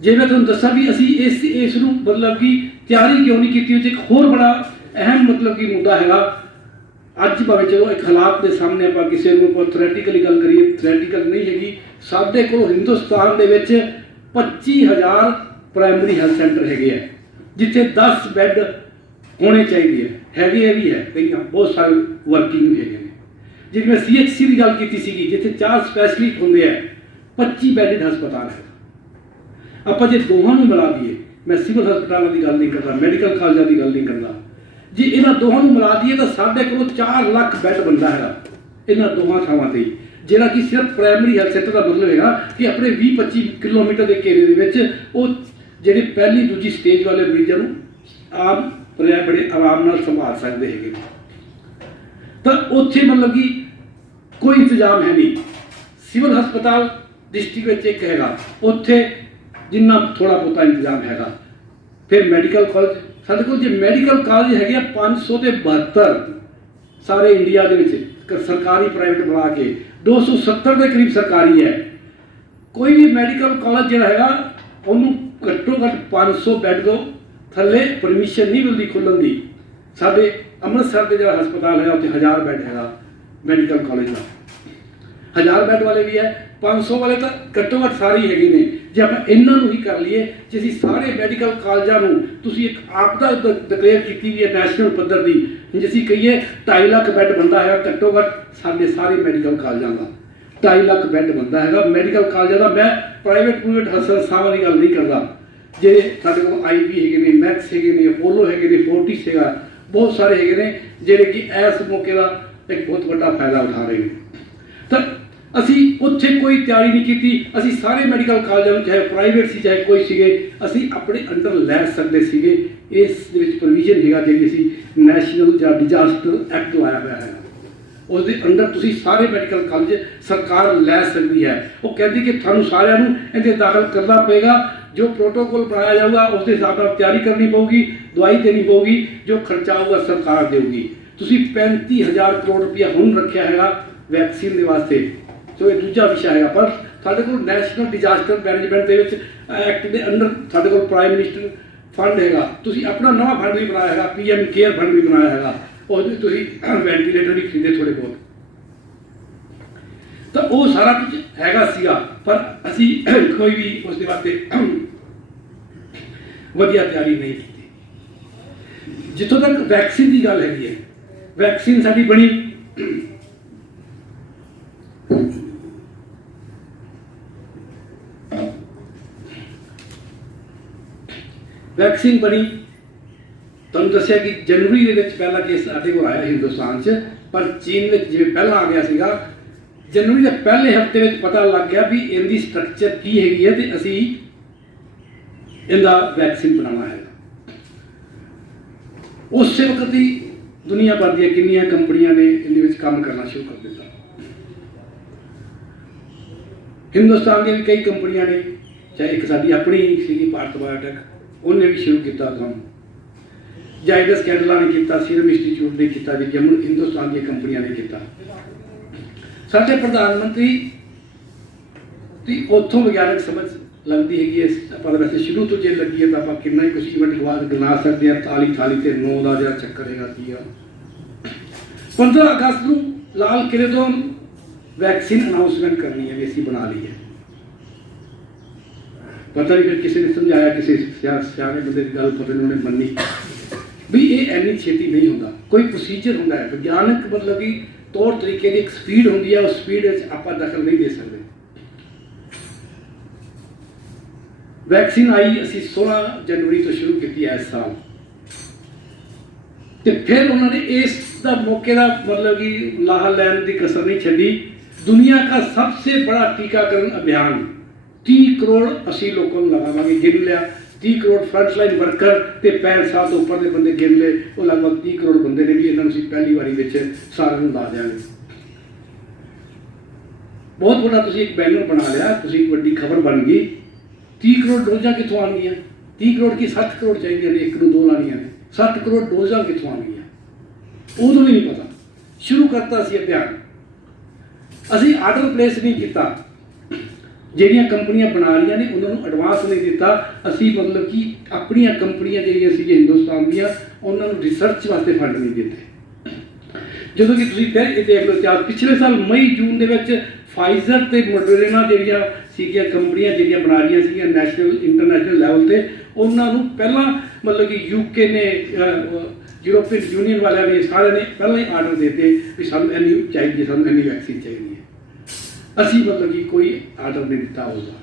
जे मैं तुहानूं दस्सां भी असीं इस नूं मतलब कि तैयारी क्यों नहीं की, एक होर बड़ा अहम मतलब कि मुद्दा है। अज भावें चलो एक हालात के सामने आप किसी को थ्रैटिकली गल करिए, थ्रैटिकल नहीं हैगी। साडे कोल हिंदुस्तान दे विच 25,000 प्राइमरी हैल्थ सेंटर है, जिथे 10 बैड होने चाहिए हैगे भी है, कई बहुत सारे वर्किंग भी है। जिसमें CHC की गल की सी, जिथे 4 स्पैशलिस्ट होंगे, 25 बैडिड हस्पताल है। आप जो दोहां मिला दिए, मैं सिविल हस्पतालों की गल नहीं करता, मैडिकल कॉलेजों की गल नहीं करता, जी इन्होंने दोहां मिला दिए तो साढ़े को 4 लाख बैड बनता है इन्होंने दोहां थावां ते, जिहड़ा कि सिर्फ प्राइमरी हैल्थ सेंटर का मतलब है कि अपने 20-25 किलोमीटर के घेरे के ਜਿਹੜੇ पहली दूजी स्टेज वाले मरीजों आम बड़े आराम नाल संभाल सकते हैं। तो उत्थे मतलब कि कोई इंतजाम है नहीं। सिविल हस्पताल डिस्ट्रिक्ट में एक है, उत्थे जिन्ना थोड़ा बहुता इंतजाम है। फिर मैडिकल कॉलेज साढ़े को जो मैडिकल कॉलेज है 572 सारे इंडिया के सरकारी प्राइवेट मिला के 270 के करीब सरकारी है। कोई भी मैडिकल कॉलेज जो है उन्होंने घट्टो घट्ट 500 बैड तो थले परमिशन नहीं मिलती खुलन की। साढ़े अमृतसर के जो हस्पताल है उत्थे 1000 बैड है मैडिकल कॉलेज का, 1000 बैड वाले भी है, 500 वाले तो घट्टो घट्ट सारे ही है ने। जे आप इन्हों ही कर लीए, जे असीं सारे मैडिकल कॉलेजों तुसीं एक आपदा डिक्लेयर की है नैशनल पद्धर की, जे असीं कहिए 2.5 लाख बैड बनता है घट्टो घट्ट साडे सारे मैडिकल कॉलेजों का 2.5 लाख बैड बनता है मैडिकल कॉलेजों का। मैं प्राइवेट संस्थावां की गल नहीं करता, जे साडे कोल IB है, मैक्स है, अपोलो है, फोर्टिस है, बहुत सारे है जिहड़े कि इस मौके का एक बहुत बड़ा फायदा उठा रहे हैं। तो असी उत्थे कोई तैयारी नहीं की, असी सारे मैडिकल कॉलेजों चाहे प्राइवेट सी चाहे कोई सीगे असी अपने अंडर लै सकते सीगे। इस प्रोविजन है जी असी नैशनल या डिजास्टर एक्ट लाया हुआ है, उसके अंडर तुसी सारे मैडिकल कॉलेज सरकार लै सकती है। वो कहती कि थानू सारिਆਂ ਨੂੰ ਇਹਦੇ दाखिल करना पेगा, जो प्रोटोकॉल बनाया जाऊगा उसके हिसाब से तैयारी करनी पड़ेगी, दवाई देनी पड़ेगी, जो खर्चा होगा सरकार देगी। तुसी 35,000 करोड़ रुपया हुण रखा है वैक्सीन के वास्ते, तो ये दूजा विषय है। पर साढ़े को नैशनल डिजास्टर मैनेजमेंट एक्ट के अंडर साढ़े को प्राइम मिनिस्टर फंड है, तुसी अपना नवा फंड भी बनाया है, PM केयर फंड भी बनाया है, और वेंटीलेटर भी खरीदे थोड़े बहुत। तो वो सारा कुछ हैगा सीगा, पर असी कोई भी उसके वास्ते वधिया तैयारी नहीं की। जितों तक वैक्सीन की गल हैगी है, वैक्सीन साडी बनी वैक्सीन बनी तुहानूं दस्सिया कि जनवरी के पहला केस साडे कोल आया हिंदुस्तान च, पर चीन में जिवें पहला आ गया सीगा, जनवरी के पहले हफ्ते में पता लग गया भी इनकी स्ट्रक्चर की हैगी है तो असी इनका वैक्सीन बनाना है। उस वक्त ही दुनिया भर दी कितनी कंपनियां ने इन काम करना शुरू कर दिया। हिंदुस्तान की कई कंपनियां ने, चाहे एक साडी अपनी सी भारत बायोटेक, उन्हें भी शुरू किया काम, जाइडस कैडिला ने किया, सीरम इंस्टीट्यूट ने किया, जम्मू हिंदुस्तान की कंपनियां ने किया। साडे प्रधानमंत्री की उतों विज्ञानक समझ लगती है कि वैसे शुरू तो जे लगी है तो आप कितना ही कुछ इवेंट गिना सकते हैं। थाली से 9 का जो चक्कर है कि 15 अगस्त को लाल किले तो वैक्सीन अनाउंसमेंट करनी है भी असी बना ली है। पता नहीं फिर किसी ने समझाया, किसी सियाने बंदे की गल पता नहीं उन्हें मनी भी ये इन्नी छेती नहीं होता, कोई प्रोसीजर होंदा है विज्ञानक मतलब कि तौर तरीके की एक स्पीड होंदी है, उस स्पीड आप दखल नहीं दे सकते। वैक्सीन आई असी 16 जनवरी तो शुरू की है इस साल, तो फिर उन्होंने इस मौके का मतलब कि लाहा लैन की कसर नहीं छड़ी। दुनिया का सबसे बड़ा टीकाकरण अभियान 30 करोड़ असी लोगों को लगावे, गिन लिया 30 करोड़ फ्रंटलाइन वर्कर ते 65 साल तो उपर के बंदे गिन ले, वो लगभग 30 करोड़ बंदे ने भी इन्होंने पहली बारी सारे ला देंगे। बहुत बड़ा तुसी एक बैनर बना लिया, तुसी एक बड़ी खबर बन गई। 30 करोड़ डोजा कितों आनिया, 30 करोड़ की 60 करोड़ चाहिए ने, एक नूं 2 लानिया ने, 60 करोड़ डोजा कितों आनिया उदों भी नहीं पता। शुरू करता सी अभियान, असी आर्डर प्लेस नहीं किया, ਜਿਹੜੀਆਂ कंपनियां बना रही ने उन्होंने एडवांस नहीं दिता। असी मतलब कि अपनी कंपनियां ਜਿਹੜੀਆਂ ਸੀ हिंदुस्तान ਦੀਆਂ ਉਹਨਾਂ ਨੂੰ रिसर्च वास्ते फंड नहीं दिते। ਜਦੋਂ कि ਤੁਸੀਂ फिर ये देख लो इतिहास, पिछले साल मई जून ਦੇ ਵਿੱਚ फाइजर ਤੇ ਮੋਡਰਨਾ ਜਿਹੜੀਆਂ ਸੀਗੀਆਂ ਕੰਪਨੀਆਂ ਜਿਹੜੀਆਂ ਬਣਾ ਰਹੀਆਂ ਸੀਗੀਆਂ ਨੈਸ਼ਨਲ ਇੰਟਰਨੈਸ਼ਨਲ ਲੈਵਲ ਤੇ, ਉਹਨਾਂ ਨੂੰ ਪਹਿਲਾਂ मतलब कि यूके ने यूरोपियन यूनियन वाले ने सारे ने पहले ही आर्डर देते भी सानू इन्नी चाहिए, सानू इन्नी वैक्सीन चाहिए। असी मतलब कि कोई आर्डर नहीं दिता होगा,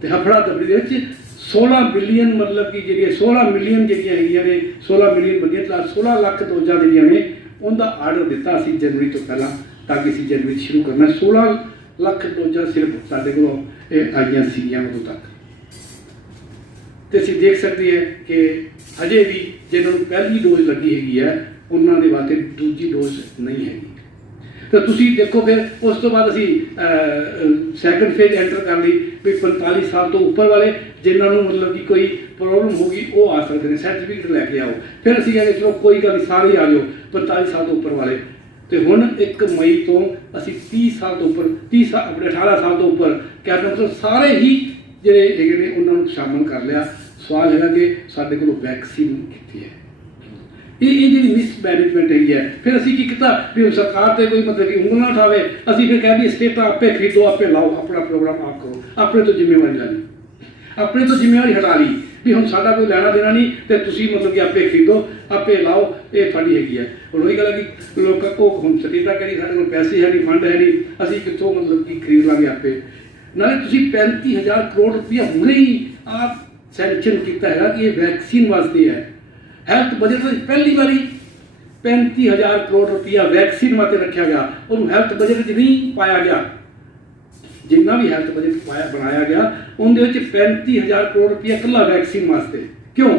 तो हफड़ा दफड़ी के 16 बिलियन मतलब कि जी 16 मिलियन जी है 16 मिलियन बंदियां 16 लाख डोजा जी ने उनका आर्डर दिता असी जनवरी तो पहला, ताकि असी जनवरी शुरू करना। 16 लाख डोजा सिर्फ साढ़े को आईया सीगियां उदों तक। तो असी देख सकते हैं कि अजे भी जिन्होंने पहली डोज लगी है उन्होंने वास्ते दूजी डोज नहीं हैगी। तो तुसी देखो फिर उस तो बाद असी सैकंड फेज एंटर कर ली भी 45 साल तो उपर वाले जिन्होंने मतलब कि कोई प्रॉब्लम होगी वो आ सकते हैं, सर्टिफिकेट लैके आओ। फिर असी कहते चलो कोई गल नहीं सारे आ जाओ 45 साल तो उपर वाले। तो हुण 1 मई तो असी 30 साल तो उपर 30 साल अपने 18 साल तो उपर कहते मतलब सारे ही ਜਿਹੜੇ ਹੈਗੇ ਨੇ ਉਹਨਾਂ ਨੂੰ ਸ਼ਾਮਲ ਕਰ ਲਿਆ। सवाल है कि साढ़े को वैक्सीन कितनी है, ये जी मिसमैनेजमेंट है। फिर असी की किया भी सरकार से कोई मतलब कि उंगल ना उठावे, असी फिर कह दी स्टेट आपे खरीदो आपे लाओ अपना प्रोग्राम आप करो, अपने तो जिम्मेवारी ला ली, अपने तो जिम्मेवारी हटा ली भी हम साडा कोई लैना देना नहीं, तो तुसी मतलब कि आपे खरीदो आपे लाओ, ये थोड़ी हैगी है। और वही गल है कि लोगों को हम स्टेटा करी साढ़े को पैसे है नहीं, फंड है नहीं, असी कितों मतलब कि खरीद लाँगे आपे। नाले तुसी 35,000 करोड़ रुपया हुणे ही आप सैंक्शन किया है कि ये वैक्सीन वास्ते है। हैल्थ बजट में पहली बारी 35,000 करोड़ रुपया वैक्सीन वास्ते रखा गया, और हैल्थ बजट नहीं पाया गया। जिन्ना भी हैल्थ बजट पाया बनाया गया उनके 35,000 करोड़ रुपया कला वैक्सीन वास्ते। क्यों?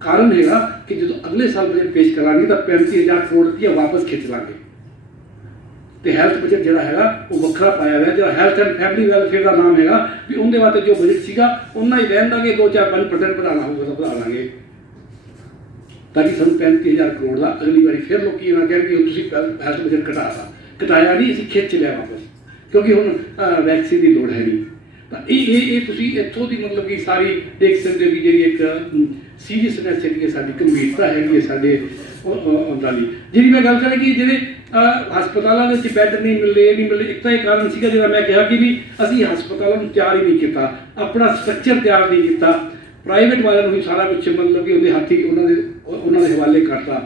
कारण है कि जो अगले साल बजट पेश करांगे तो 35,000 करोड़ रुपया वापस खिंच लाँगे। तो हैल्थ बजट जोड़ा है वो वखरा पाया गया, जो हैल्थ एंड फैमिली वैलफेयर का नाम है भी उनके वास्ते जो बजट सीगा उन्ना ही रहन देंगे, 2-4-5% बढ़ाना होगा तो बढ़ा लाँगे, ताकि सू 35,000 करोड़ का अगली बारी फिर लोग ना कह हैल्थ बजट घटाया नहीं, असी खिंच लिया वापस, क्योंकि हम वैक्सीन की लोड़ है नहीं। तो ये इतों की मतलब कि सारी देख सकते भी जी एक सीरीयसनेस है साड़ी गंभीरता हैगी साढ़े वाली जी। मैं गल करें कि जो हस्पतालों के बैड नहीं मिल रहे नहीं मिल रहे, एक तो यह कारण से जो मैं कहा कि भी असी हस्पतालों को तैयार ही नहीं किया, अपना स्ट्रक्चर तैयार नहीं किया, प्राइवेट वालों भी सारा कुछ मतलब कि उन्हें हाथी उन्होंने हवाले करता।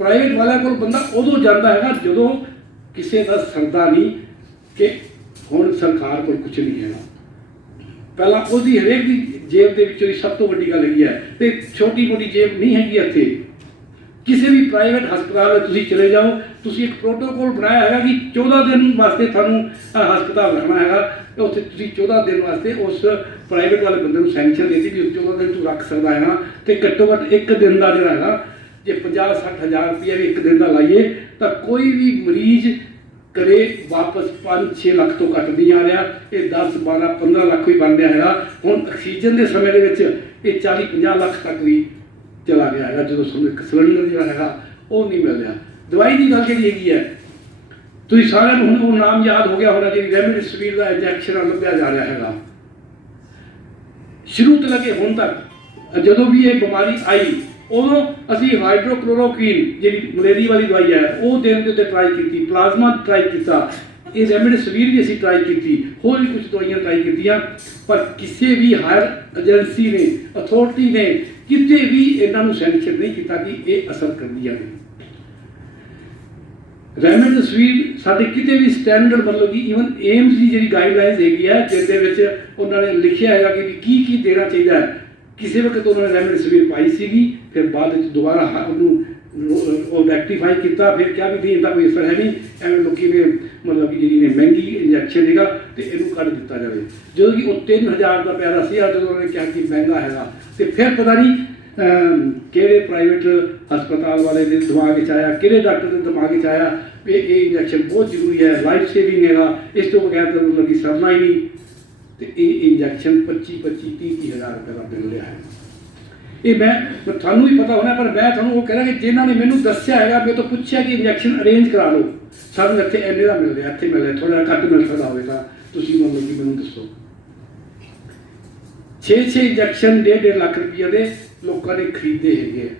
प्राइवेट वालों को बंदा उदों जाता है जो किसी का सरदा नहीं कि हुण सरकार को कुछ नहीं है, पहला उसकी हरेक की जेब के विचों सब तो वड्डी गल है, तो छोटी मोटी जेब नहीं हैगी इत्थे। किसी भी प्राइवेट हस्पताल में तुसीं चले जाओ, तुसीं एक प्रोटोकॉल बनाया है कि 14 दिन वास्ते थानू हस्पताल रखना है, उत्थे तुसीं 14 दिन वास्ते उस प्राइवेट वाले बंदे को सैंक्शन देती भी 14 दिन तू रख सकता है ना। तो घट्टो घट्ट एक दिन का जोड़ा है जो 50-60 हज़ार रुपया भी एक दिन का लाइए तो कोई भी मरीज करे वापस 5-6 लाख तो घट नहीं आ रहा, ये 10-12-15 लाख ही बन रहा है। हुण ऑक्सीजन के समय ये 40-50 लाख तक भी चला गया है, जो सिलेंडर जो है वो नहीं मिल रहा। दवाई की गल जी है तो सारे हूँ नाम याद हो गया होना जी, रेमडेसिविर का इंजैक्शन लभ्या जा रहा है। शुरू तो लगे हुण तक जो भी ये बीमारी आई उदों असी हाइड्रोक्लोरोक्वीन जी मलेरिया वाली दवाई है वो देने के उत्ते ट्राई की, प्लाज्मा ट्राई किया, ये रेमडेसिविर भी असी ट्राई की, होर भी कुछ दवाइयां ट्राई की, पर किसी भी हायर एजेंसी ने अथॉरिटी ने किते भी इन्हों सैंक्शन नहीं किया कि ये असर करती है। रेमडेसिविर साडे किते भी स्टैंडर्ड मतलब कि ईवन एम्स की जी गाइडलाइंस हैगी है जिसके उन्होंने लिखा है कि की देना चाहिए है। किसी वक्त उन्होंने रेमडेसिविर पाई सी, फिर बाद दोबारा रैक्टिफाई किया, फिर क्या भी नहीं इनका कोई असर है नहीं, एवं लोग ने मतलब कि जी ने महंगी इंजैक्शन है तो इनू कट दिता जाए। जो कि वो 3000 का पैरा से जो उन्होंने कहा कि महंगा है तो फिर पता नहीं किहड़े प्राइवेट हस्पताल वाले ने दिमाग च आया, किहड़े डॉक्टर के दिमाग च आया भी ये इंजैक्शन बहुत जरूरी है, लाइफ सेविंग है, इस तो बगैर तो मतलब कि सरना ही नहीं। तो ये इंजैक्शन 25-30 हज़ार रुपये का मिल रहा है। ये मैं थानू भी पता होना, पर मैं थानू वो कह रहा कि जिन्होंने मैंने दसिया है, मैं तो पूछा कि इंजैक्शन अरेंज करा लो, सानू इतने इन्ने का मिल रहा, इतने मिल रहा, थोड़ा घट मिल सकता होगा तो मतलब कि मैंने दसो। 6-6 इंजैक्शन 1.5 लाख रुपये के लोगों ने खरीदे है,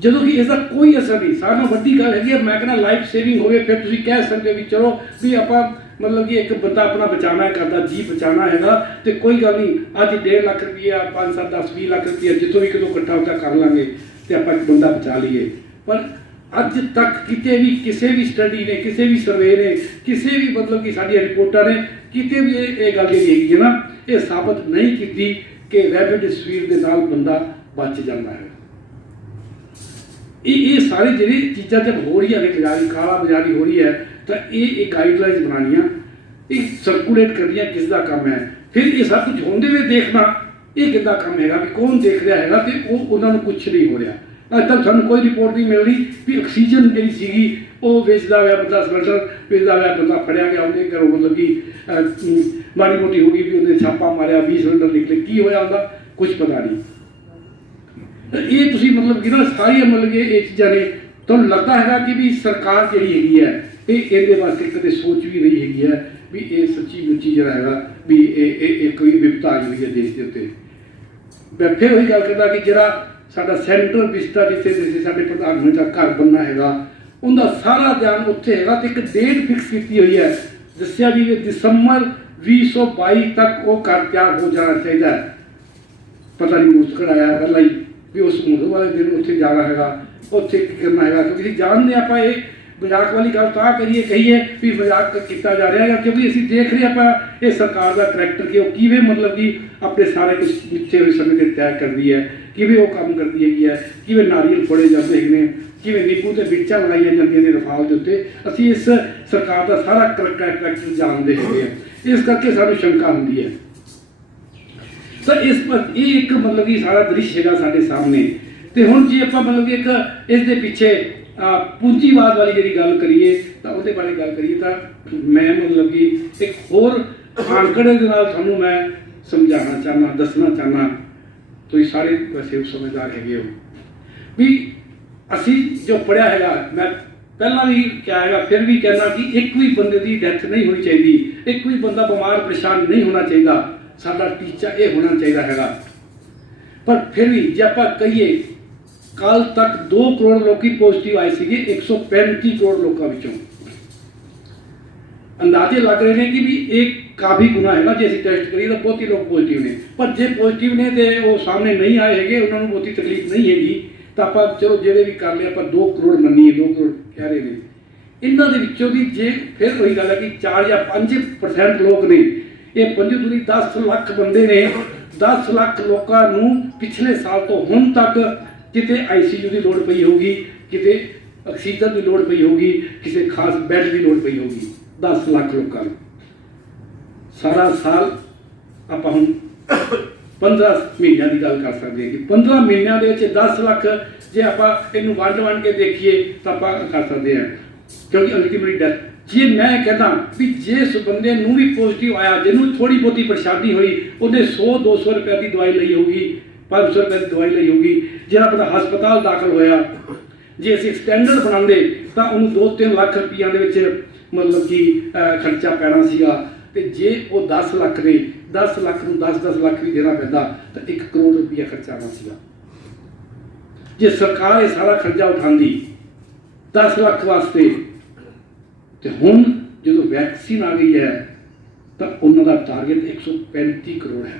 जो कि इसका कोई असर नहीं। सारे नाल वड्डी गल है, मैं कहना लाइफ सेविंग हो, फिर तुम कह सकते हो भी चलो भी आप मतलब कि एक बंदा अपना बचाना करता, जी बचाना है तो कोई गल नहीं, अज 1.5 लाख रुपया 5-7-10-20 लाख रुपया जितों भी किलो इकट्ठा होता कर लाँगे तो आप एक बंदा बचा लीए। पर अज तक किते भी किसी भी स्टडी ने, किसी भी सर्वे ने, किसी भी मतलब कि साडियां रिपोर्टां ने किते भी ये गल जी है ना, ये साबित नहीं की कि रेमडेसिविर के नाल बंदा बच जाता है। ये सारी जी चीज़ा जब हो रही है बाजारी काला बाजारी हो रही है तो ये गाइडलाइंस बनानिया, ये सर्कुलेट करनिया किसका काम है, फिर ये सब कुछ होंदे हुए देखना ये किसका काम है, भी कौन देख रहा है तो उन्होंने कुछ नहीं हो रहा। अज तक सानू कोई रिपोर्ट नहीं मिल रही भी ऑक्सीजन जी सी वो वेचता हुआ बंदा, सिलेंडर वेचता हुआ बंदा फड़िया गया, उन्हें घरों मतलब कि माड़ी मोटी हो गई भी उन्हें छापा मारिया, 20 सिलेंडर निकले, की होया उनका कुछ पता नहीं। ये तुसी मतलब कि ना सारी मतलब कि ये चीज़ा ने तो लगता है कि भी सरकार जी हैगी है ये वास्ते कदे सोच भी रही हैगी है भी ये सच्ची मुच्ची जरा है भी कोई विपता आई हुई है देश के उत्ते। मैं फिर वही गल करता कि जरा साडा सेंट्रल विस्टा जिथे साडे प्रधानमंत्री का घर बनना है उनका सारा ध्यान उत्थे है तो एक डेट फिक्स की हुई है, दसिया भी दिसंबर 2022 तक वो घर तैयार हो जाना चाहिए। पता नहीं मुश्किल आया पहला ही भी उस मुहूर्त वाले दिन उत्थे जाना है, उत्थे की करना है, क्योंकि जानते आप ये मजाक वाली गल तां कहीए भी मजाक किया जा रहा है क्योंकि असीं देख रहे आप ये सरकार का करैक्टर कि किवें मतलब कि अपने सारे कुछ पिछे हुए समय के तय करती है, किवें वो काम करती है, किवें नारियल फोड़े जाते हैं, किवें नींबू ते मिर्चां लगाई जांदियां ने रफाल के उत्ते। असीं इस सरकार का सारा करैक्टर जानते हैं, इस करके सानूं शंका हुंदी है। तो इस पर ये एक मतलब कि सारा दृश्य है साढ़े सामने। तो हुण जे आपां मतलब कि एक इस पिछे पूंजीवाद वाली जी गल करिए तो वो बारे गल करिए तो मैं मतलब कि एक होर आंकड़े के नाल तुहानूं मैं समझाना चाहना, दसना चाहना, तो ये सारे वैसे समझदार है भी असी जो पढ़िया है। मैं पहला भी क्या है फिर भी कहना कि एक भी बंदे की डैथ नहीं होनी चाहिए, एक भी बंदा बीमार परेशान नहीं होना चाहिए, साडा टीचा ये होना चाहिए है। पर फिर भी जे आप कहिए कल तक 2 करोड़ लोग पॉजिटिव आए थे 135 करोड़ लोगों विचों, अंदाजे लग रहे हैं कि भी एक काफ़ी गुना है जो असं टेस्ट करिए तो बहुत ही लोग पॉजिटिव ने, पर जे पॉजिटिव ने तो वो सामने नहीं आए हैं उन्होंने बहुती तकलीफ नहीं हैगी तो आप चलो जेडे भी कर लिया आप 2 करोड़ मनीए 2 करोड़ कह रहे हैं। इन्हों के भी जे फिर वही गल है कि 4 या 5% लोग ने ये 5 दूरी 10 लाख बंदे ने, 10 लाख लोगों पिछले साल तो हुण तक किते ICU की लोड़ पई होगी, किते ऑक्सीजन की लोड़ पई होगी, किसी खास बैड की लोड़ पई होगी। 10 लाख लोगों सारा साल आप हम 15 महीनों की गल कर सकते हैं कि 15 महीनों के 10 लाख जे आप इनू वंड के देखिए तो आप कर सकते हैं, क्योंकि अल्टीमेटली डेथ जे मैं कहता भी जिस बंदे नूं भी पॉजिटिव आया जिन्हों थोड़ी बहुती परेशानी हुई उन्हें 100-200 रुपए की दवाई ली होगी, 500 रुपए की दवाई ली होगी। जो बंदा हस्पताल दाखिल होया जे असीं स्टैंडर्ड बनाते तो उन्होंने 2-3 लाख रुपया मतलब कि खर्चा पैना सीगा, ते जे वो 10 लाख ने 10 लाख नूं 10-10 लाख भी देना पैंदा तो 1 करोड़ रुपया खर्चा आना सीगा। जे सरकार ये सारा खर्चा उठाती 10 लाख वास्ते तो हुण जो वैक्सीन आ गई है तो उन्होंने टारगेट 135 करोड़ है।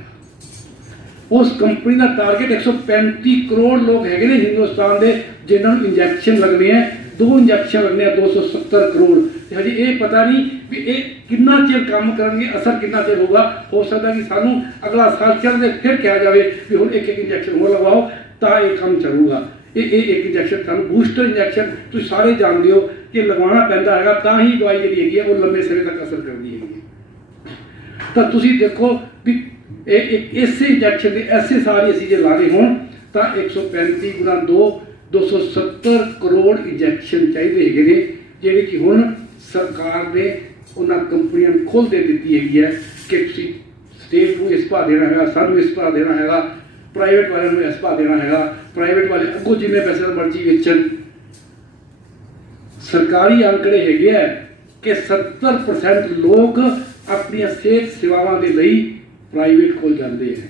उस कंपनी का टारगेट 135 करोड़ लोग है ने हिंदुस्तान के जिन्होंने इंजैक्शन लगने हैं, 2 इंजैक्शन लगने हैं 270 करोड़। हजे ये पता नहीं भी ये कितना चिर काम करेंगे, असर कितना चिर होगा। हो सकता है कि सानू अगला साल चढ़ते फिर कहा जाए भी हुण एक इंजैक्शन हो लगवाओ तो ये काम चलूगा। ये एक इंजैक्शन सानू बूस्टर इंजैक्शन तुम सारे जानते हो कि लगवाना पैंदा है, तां ही दवाई जी है वो लंबे समय तक असर करती है। तो तुम देखो भी इसे इंजैक्शन के ऐसे सारे असीं जे लाने होण तां 135 गुणा 2 270 करोड़ इंजैक्शन चाहिए है, जिहड़े कि हुण सरकार ने उन्होंने कंपनियों खोल दे दी है कि तुसीं स्टेट को इस भाव देना है, सानू इस भाव देना है, प्राइवेट वाले इस भाव देना है, प्राइवेट वाले अगों जिन्ने पैसे मर्जी बेचन। सरकारी आंकड़े है कि 70% लोग अपनी सेहत सेवावां दे लई प्राइवेट कोल जाते हैं।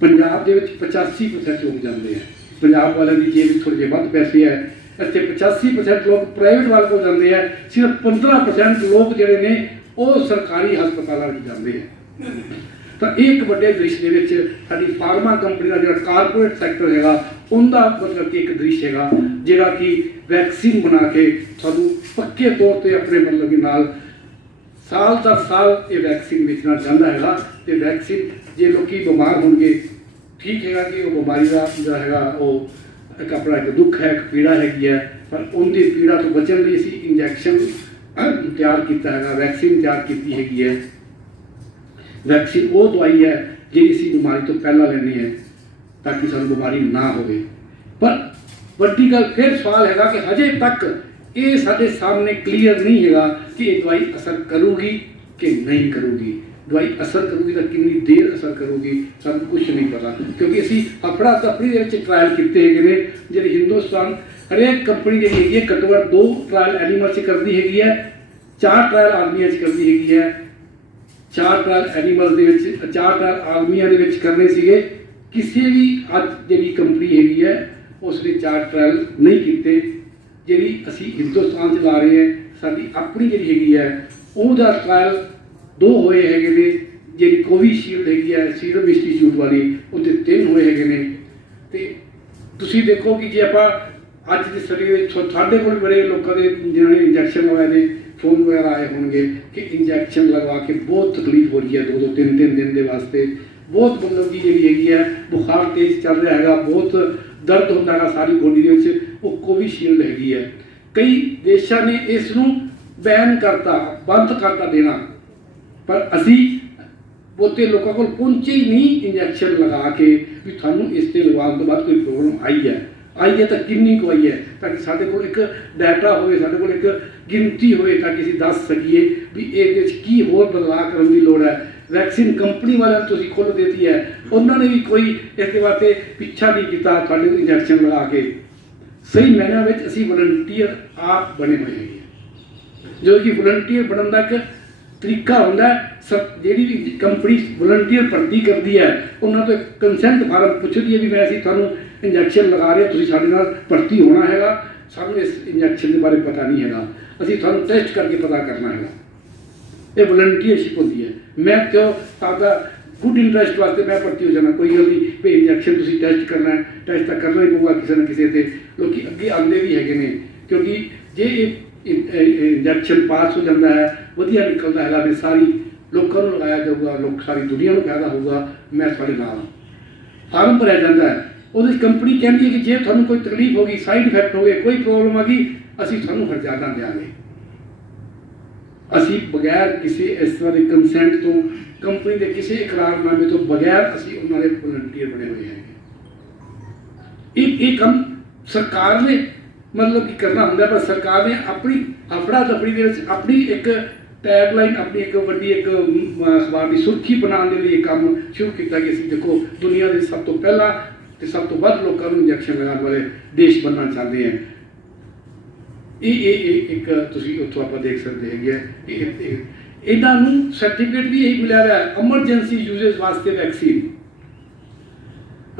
पंजाब के 85% लोग जाते हैं, पंजाब वाले की जेब थोड़े जे वध पैसे है, इतने 85% लोग प्राइवेट वाले को जाते हैं, सिर्फ 15% लोग जोड़े ने वो सरकारी हस्पतालों में जाते हैं। तो एक बड़े दृश्य के साडी फार्मा कंपनी का जो कारपोरेट सैक्टर है उनका मतलब कि एक दृश्य है जोड़ा कि वैक्सीन बना के सानू पक्के तौर पर अपने मतलब के नाल साल दर साल ये वैक्सीन बेचना चाहता है। तो वैक्सीन जे लोग बीमार होंगे ठीक है कि वो बीमारी का जो है वो एक अपना एक दुख है, एक पीड़ा हैगी है, पर उनकी पीड़ा तो बचन लिए असी इंजैक्शन तैयार किया है, वैक्सीन तैयार की हैगी है। वैक्सीन वो दवाई है जी असी बीमारी तो पहला लेनी है ताकि सानू बीमारी ना हो। पर वड्डी गल फिर सवाल है कि हजे तक ये साडे सामने क्लीयर नहीं है कि ये दवाई असर करूगी कि नहीं करूगी। दवाई असर करूगी तो कितनी देर असर करूगी सानू कुछ नहीं पता, क्योंकि असी अफड़ा तफड़ी के ट्रायल किए हैं जो हिंदुस्तान हरेक कंपनी जी है घट्टो घट्ट 2 ट्रायल एनीमल से करती है, 4 ट्रायल आदमियों करती है, 4 ट्रायल एनीमल 4 ट्रायल आदमियों करने से किसी भी अज जी कंपनी है उसने 4 ट्रायल नहीं किए। जी असी हिंदुस्तान च ला रहे हैं साडी अपनी जी है वह ट्रायल 2 होए है जी कोविशील्ड है सीरम इंस्टीट्यूट वाली उत्ते 3 होए है। तो देखो कि जे आप अज के समय साढ़े को बड़े लोगों के जिन्होंने इंजैक्शन लगवाए ने फोन वगैरह आए होंगे कि इंजैक्शन लगवा के बहुत तकलीफ हो रही है 2-2 3-3 दिन के वास्ते, बहुत मतलब की जी है बुखार तेज चल रहा है, बहुत दर्द होता है सारी बॉडी के वो कोविशील्ड हैगी है। कई देशों ने इसनू बैन करता बंद करता देना, पर असी बहुते लोगों को पहुंचे ही नहीं इंजैक्शन लगा के भी थानू इससे लगवाने तो बाद कोई प्रॉब्लम आई है तो किन्नी को आई है, ताकि साढ़े को एक डाटा हो, साढ़े को एक गिनती हो ताकि असी दस सकीए भी ये की होर बदलाव करने की लोड़ है। वैक्सीन कंपनी वाले तो खुल देती है, उन्होंने भी कोई इसके वास्ते पिछा नहीं किया थोड़े इंजैक्शन लगा के। सही मैनर में असी वलंटियर आप बने हुए हैं, जो कि वलंटियर बनने का एक तरीका होंगे। सब जी भी कंपनी वलंटियर भर्ती करती है उन्होंने तो कंसेंट फार्म पूछती है भी मैं असी थानू इंजैक्शन लगा रहे तुसीं साडे नाल भर्ती होना है, सानू इस इंजैक्शन के बारे पता नहीं है, असी थानू टेस्ट करके पता करना है। ये वलंटियरशिप होती है। मैं तो आपका गुड इंटरेस्ट वास्ते मैं भर्ती हो जाना, कोई गल नहीं भी इंजैक्शन तुसीं टेस्ट करना है, टेस्ट तो करना ही पऊगा किसी न किसी से। लोग अगे आते भी है, क्योंकि जे इंजैक्शन पास हो जाता है वधिया निकलता है फिर सारी लोगों को लगाया जाऊगा, लोग सारी दुनिया को फायदा होगा। मैं थोड़े नाल फार्म भरया जाता है, वो कंपनी कहती है कि जे थानू कोई तकलीफ होगी, साइड इफेक्ट हो गए, कोई प्रॉब्लम आ गई, असी थानू हरजाना देंगे। असी बगैर किसी इस तरह के कंसेंट तो कंपनी के किसी इकरारनामे तो बगैर असी उन्होंने वलंटियर बने हुए हैं। एक हम सरकार ने मतलब कि करना होंगे, पर सरकार ने अपनी अफड़ा तफड़ी के अपनी एक टैगलाइन अपनी एक वड्डी एक अखबार की सुर्खी बनाने के लिए काम शुरू किया कि असी देखो दुनिया के सब तो पहला तो सब तो वध लोगों को इंजैक्शन लगाने वाले देश बनना चाहते हैं। ये एक उत्थों आप देख सकते हैं इन्हों सर्टिफिकेट भी यही मिला है एमरजेंसी यूजेस वास्ते वैक्सीन।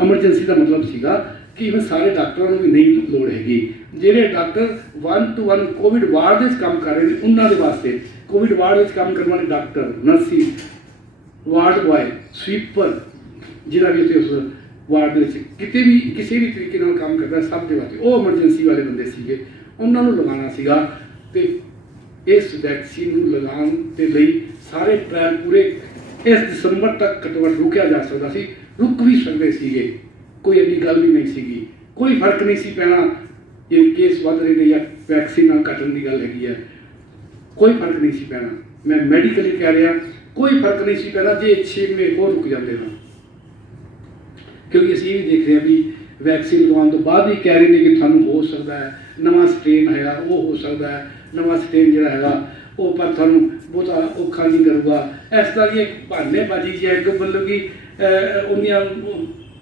एमरजेंसी का मतलब सीगा कि इवन सारे डॉक्टरों को भी नहीं लोड़ हैगी, ਜਿਹੜੇ डॉक्टर 1-to-1 कोविड वार्ड में काम कर रहे हैं उन्होंने वास्ते कोविड वार्ड में काम करने वाले doctor, nurses, ward boy, sweeper, ਜਿਹੜਾ ਵੀ ਉੱਥੇ ਉਸ ਵਾਰਡ ਦੇ ਵਿੱਚ ਕਿਤੇ ਵੀ ਕਿਸੇ ਵੀ ਤਰੀਕੇ ਨਾਲ ਕੰਮ ਕਰਦਾ ਸਭ ਦੇ ਵਾਸਤੇ ਉਹ ਐਮਰਜੈਂਸੀ ਵਾਲੇ ਬੰਦੇ ਸੀਗੇ, ਉਹਨਾਂ ਨੂੰ ਲਗਾਉਣਾ ਸੀਗਾ। ਤੇ ਇਸ ਵੈਕਸੀਨ ਨੂੰ ਲਗਾਉਣ ਦੇ ਲਈ ਸਾਰੇ ਟ੍ਰਾਇਲ ਪੂਰੇ ਇਸ ਦਸੰਬਰ ਤੱਕ ਘੱਟੋ ਘੱਟ ਰੁਕਿਆ ਜਾ ਸਕਦਾ ਸੀ, ਰੁਕ ਵੀ ਸਕਦੇ ਸੀਗੇ, ਕੋਈ ਐਡੀ ਗੱਲ ਵੀ ਨਹੀਂ ਸੀਗੀ, ਕੋਈ ਫਰਕ ਨਹੀਂ ਸੀ ਪੈਣਾ ਜੇ ਕੇਸ ਵੱਧ ਰਹੇ ਨੇ ਜਾਂ ਵੈਕਸੀਨ ਨਾਲ ਘਟਣ ਦੀ ਗੱਲ ਹੈਗੀ ਹੈ, ਕੋਈ ਫਰਕ ਨਹੀਂ ਸੀ ਪੈਣਾ। ਮੈਂ ਮੈਡੀਕਲੀ ਕਹਿ ਰਿਹਾ, ਕੋਈ ਫਰਕ ਨਹੀਂ ਸੀ ਪੈਣਾ ਜੇ 6 ਮਹੀਨੇ ਹੋਰ ਰੁਕ ਜਾਂਦੇ ਨਾ, ਕਿਉਂਕਿ ਅਸੀਂ ਇਹ ਵੀ ਦੇਖ ਰਹੇ ਹਾਂ ਵੀ ਵੈਕਸੀਨ ਲਗਵਾਉਣ ਤੋਂ ਬਾਅਦ ਵੀ ਕਹਿ ਰਹੇ ਨੇ ਕਿ ਤੁਹਾਨੂੰ ਹੋ ਸਕਦਾ ਹੈ ਨਵਾਂ ਸਟ੍ਰੇਨ ਹੈਗਾ, ਉਹ ਹੋ ਸਕਦਾ ਹੈ ਨਵਾਂ ਸਟ੍ਰੇਨ ਜਿਹੜਾ ਹੈਗਾ ਉਹ ਪਰ ਤੁਹਾਨੂੰ ਬਹੁਤਾ ਔਖਾ ਨਹੀਂ ਕਰੂਗਾ। ਇਸ ਤਰ੍ਹਾਂ ਦੀ ਇੱਕ ਬਹਾਨੇਬਾਜ਼ੀ ਜਿਹੀ ਹੈ ਕਿ ਮਤਲਬ ਕਿ ਉਹਦੀਆਂ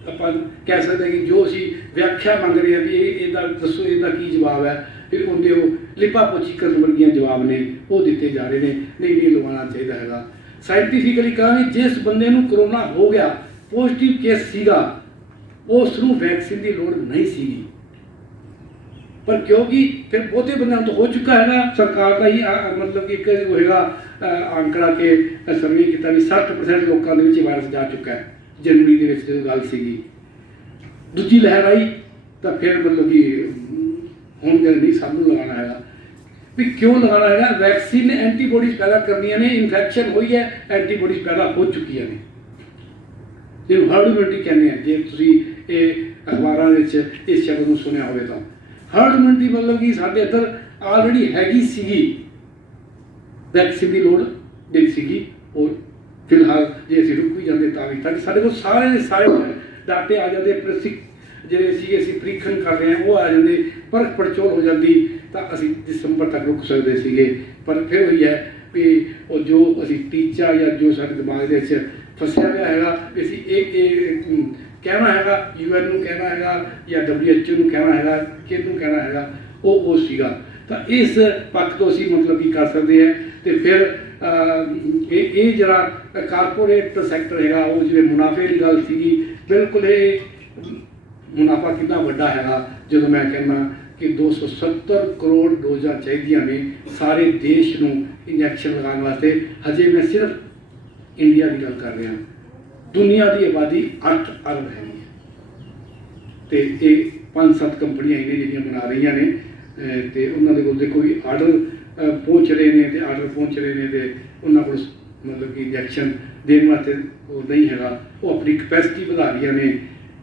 ਆਪਾਂ ਕਹਿ ਸਕਦੇ ਹਾਂ ਕਿ ਜੋ ਅਸੀਂ ਵਿਆਖਿਆ ਮੰਗ ਰਹੇ ਹਾਂ ਵੀ ਇਹਦਾ ਦੱਸੋ ਇਹਦਾ ਕੀ ਜਵਾਬ ਹੈ, ਫਿਰ ਉਹਦੇ ਉਹ ਲਿਪਾ ਪੋਚੀ ਕਰਨ ਵਰਗੀਆਂ ਜਵਾਬ ਨੇ ਉਹ ਦਿੱਤੇ ਜਾ ਰਹੇ ਨੇ। ਨਹੀਂ ਲਗਵਾਉਣਾ ਚਾਹੀਦਾ ਹੈਗਾ। ਸਾਇੰਟੀਫਿਕਲੀ ਕਹਾਂਗੇ ਜਿਸ ਬੰਦੇ ਨੂੰ ਕਰੋਨਾ ਹੋ ਗਿਆ, ਪੋਜ਼ਿਟਿਵ ਕੇਸ ਸੀਗਾ, ਉਸ ਨੂੰ ਵੈਕਸੀਨ ਦੀ ਲੋੜ ਨਹੀਂ ਸੀਗੀ, ਪਰ ਕਿਉਂਕਿ ਫਿਰ ਬਹੁਤੇ ਬੰਦਿਆਂ ਨੂੰ ਤਾਂ ਹੋ ਚੁੱਕਾ ਹੈਗਾ। ਸਰਕਾਰ ਦਾ ਹੀ ਮਤਲਬ ਕਿ ਇੱਕ ਹੋਏਗਾ ਅੰਕੜਾ ਕਿ ਸਰਵੇ ਕੀਤਾ ਵੀ 60% ਲੋਕਾਂ ਦੇ ਵਿੱਚ ਵਾਇਰਸ ਜਾ ਚੁੱਕਾ ਹੈ। ਜਨਵਰੀ ਦੇ ਵਿੱਚ ਜਦੋਂ ਗੱਲ ਸੀਗੀ, ਦੂਜੀ ਲਹਿਰ ਆਈ ਤਾਂ ਫਿਰ ਮਤਲਬ ਕਿ ਹੁਣ ਗੱਲ ਨਹੀਂ ਸਭ ਨੂੰ ਲਗਾਉਣਾ ਹੈਗਾ। ਵੀ ਕਿਉਂ ਲਗਾਉਣਾ ਹੈਗਾ? ਵੈਕਸੀਨ ਨੇ ਐਂਟੀਬੋਡੀਜ਼ ਪੈਦਾ ਕਰਨੀਆਂ ਨੇ, ਇਨਫੈਕਸ਼ਨ ਹੋਈ ਹੈ, ਐਂਟੀਬੋਡੀਜ਼ ਪੈਦਾ ਹੋ ਚੁੱਕੀਆਂ ਨੇ, ਜਿਹਨੂੰ ਹਰਡ ਇਮਿਊਨਿਟੀ ਕਹਿੰਦੇ ਆ। ਜੇ ਤੁਸੀਂ ਇਹ ਅਖਬਾਰਾਂ ਵਿੱਚ ਇਸ ਸ਼ਬਦ ਨੂੰ ਸੁਣਿਆ ਹੋਵੇ ਤਾਂ ਹਰਡ ਇਮਿਊਨਿਟੀ ਮਤਲਬ ਕਿ ਸਾਡੇ ਅੰਦਰ ਆਲਰੇਡੀ ਹੈਗੀ ਸੀਗੀ, ਵੈਕਸੀਨ ਦੀ ਲੋੜ ਜਿਹੜੀ ਸੀਗੀ ਉਹ ਫਿਲਹਾਲ ਜੇ ਅਸੀਂ ਰੁਕ ਵੀ ਜਾਂਦੇ ਤਾਂ ਵੀ ਤਾਂ ਸਾਡੇ ਕੋਲ ਸਾਰੇ ਦੇ ਸਾਰੇ ਡਾਟੇ ਆ ਜਾਂਦੇ, ਜਿਹੜੇ ਸੀ ਅਸੀਂ ਪ੍ਰੀਖਣ ਕਰ ਰਹੇ ਹਾਂ ਉਹ ਆ ਜਾਂਦੇ, ਪਰਖ ਪੜਚੋਲ ਹੋ ਜਾਂਦੀ ਤਾਂ ਅਸੀਂ ਦਸੰਬਰ ਤੱਕ ਰੁਕ ਸਕਦੇ ਸੀਗੇ। ਪਰ ਫਿਰ ਉਹੀ ਹੈ ਵੀ ਉਹ ਜੋ ਅਸੀਂ ਟੀਚਾ ਜਾਂ ਜੋ ਸਾਡੇ ਦਿਮਾਗ ਦੇ ਵਿੱਚ ਫਸਿਆ ਹੋਇਆ ਹੈਗਾ ਵੀ ਅਸੀਂ ਇਹ ਕਹਿਣਾ ਹੈਗਾ, UN ਨੂੰ ਕਹਿਣਾ ਹੈਗਾ ਜਾਂ WHO ਨੂੰ ਕਹਿਣਾ ਹੈਗਾ, ਕਿਹਨੂੰ ਕਹਿਣਾ ਹੈਗਾ, ਉਹ ਸੀਗਾ। ਤਾਂ ਇਸ ਪੱਖ ਤੋਂ ਅਸੀਂ ਮਤਲਬ ਕੀ ਕਰ ਸਕਦੇ ਹਾਂ। ਤੇ ਫਿਰ ਇਹ ਜਿਹੜਾ ਕਾਰਪੋਰੇਟ ਸੈਕਟਰ ਹੈਗਾ ਉਹ ਜਿਵੇਂ ਮੁਨਾਫੇ ਦੀ ਗੱਲ ਸੀਗੀ, ਬਿਲਕੁਲ ਇਹ ਮੁਨਾਫਾ ਕਿੰਨਾ ਵੱਡਾ ਹੈਗਾ। ਜਦੋਂ ਮੈਂ ਕਹਿੰਦਾ ਕਿ 270 ਕਰੋੜ ਡੋਜ਼ਾਂ ਚਾਹੀਦੀਆਂ ਨੇ ਸਾਰੇ ਦੇਸ਼ ਨੂੰ ਇੰਜੈਕਸ਼ਨ ਲਗਾਉਣ ਵਾਸਤੇ, ਹਜੇ ਮੈਂ ਸਿਰਫ ਇੰਡੀਆ ਦੀ ਗੱਲ ਕਰ ਰਿਹਾ, ਦੁਨੀਆ ਦੀ ਆਬਾਦੀ 8 ਅਰਬ ਹੈਗੀ ਹੈ ਤੇ ਇਹ 5-7 ਕੰਪਨੀਆਂ ਇਹਨੇ ਜਿਹੜੀਆਂ ਬਣਾ ਰਹੀਆਂ ਨੇ ਤੇ ਉਹਨਾਂ ਦੇ ਕੋਲ ਕੋਈ ਆਰਡਰ ਪਹੁੰਚ ਰਹੇ ਨੇ ਤੇ ਆਰਡਰ ਪਹੁੰਚ ਰਹੇ ਨੇ ਤੇ ਉਹਨਾਂ ਕੋਲ ਮਤਲਬ ਕਿ ਇੰਜੈਕਸ਼ਨ ਦੇਣ ਵਾਸਤੇ ਉਹ ਨਹੀਂ ਹੈਗਾ। ਉਹ ਆਪਣੀ ਕਪੈਸਿਟੀ ਵਧਾ ਰਹੀਆਂ ਨੇ।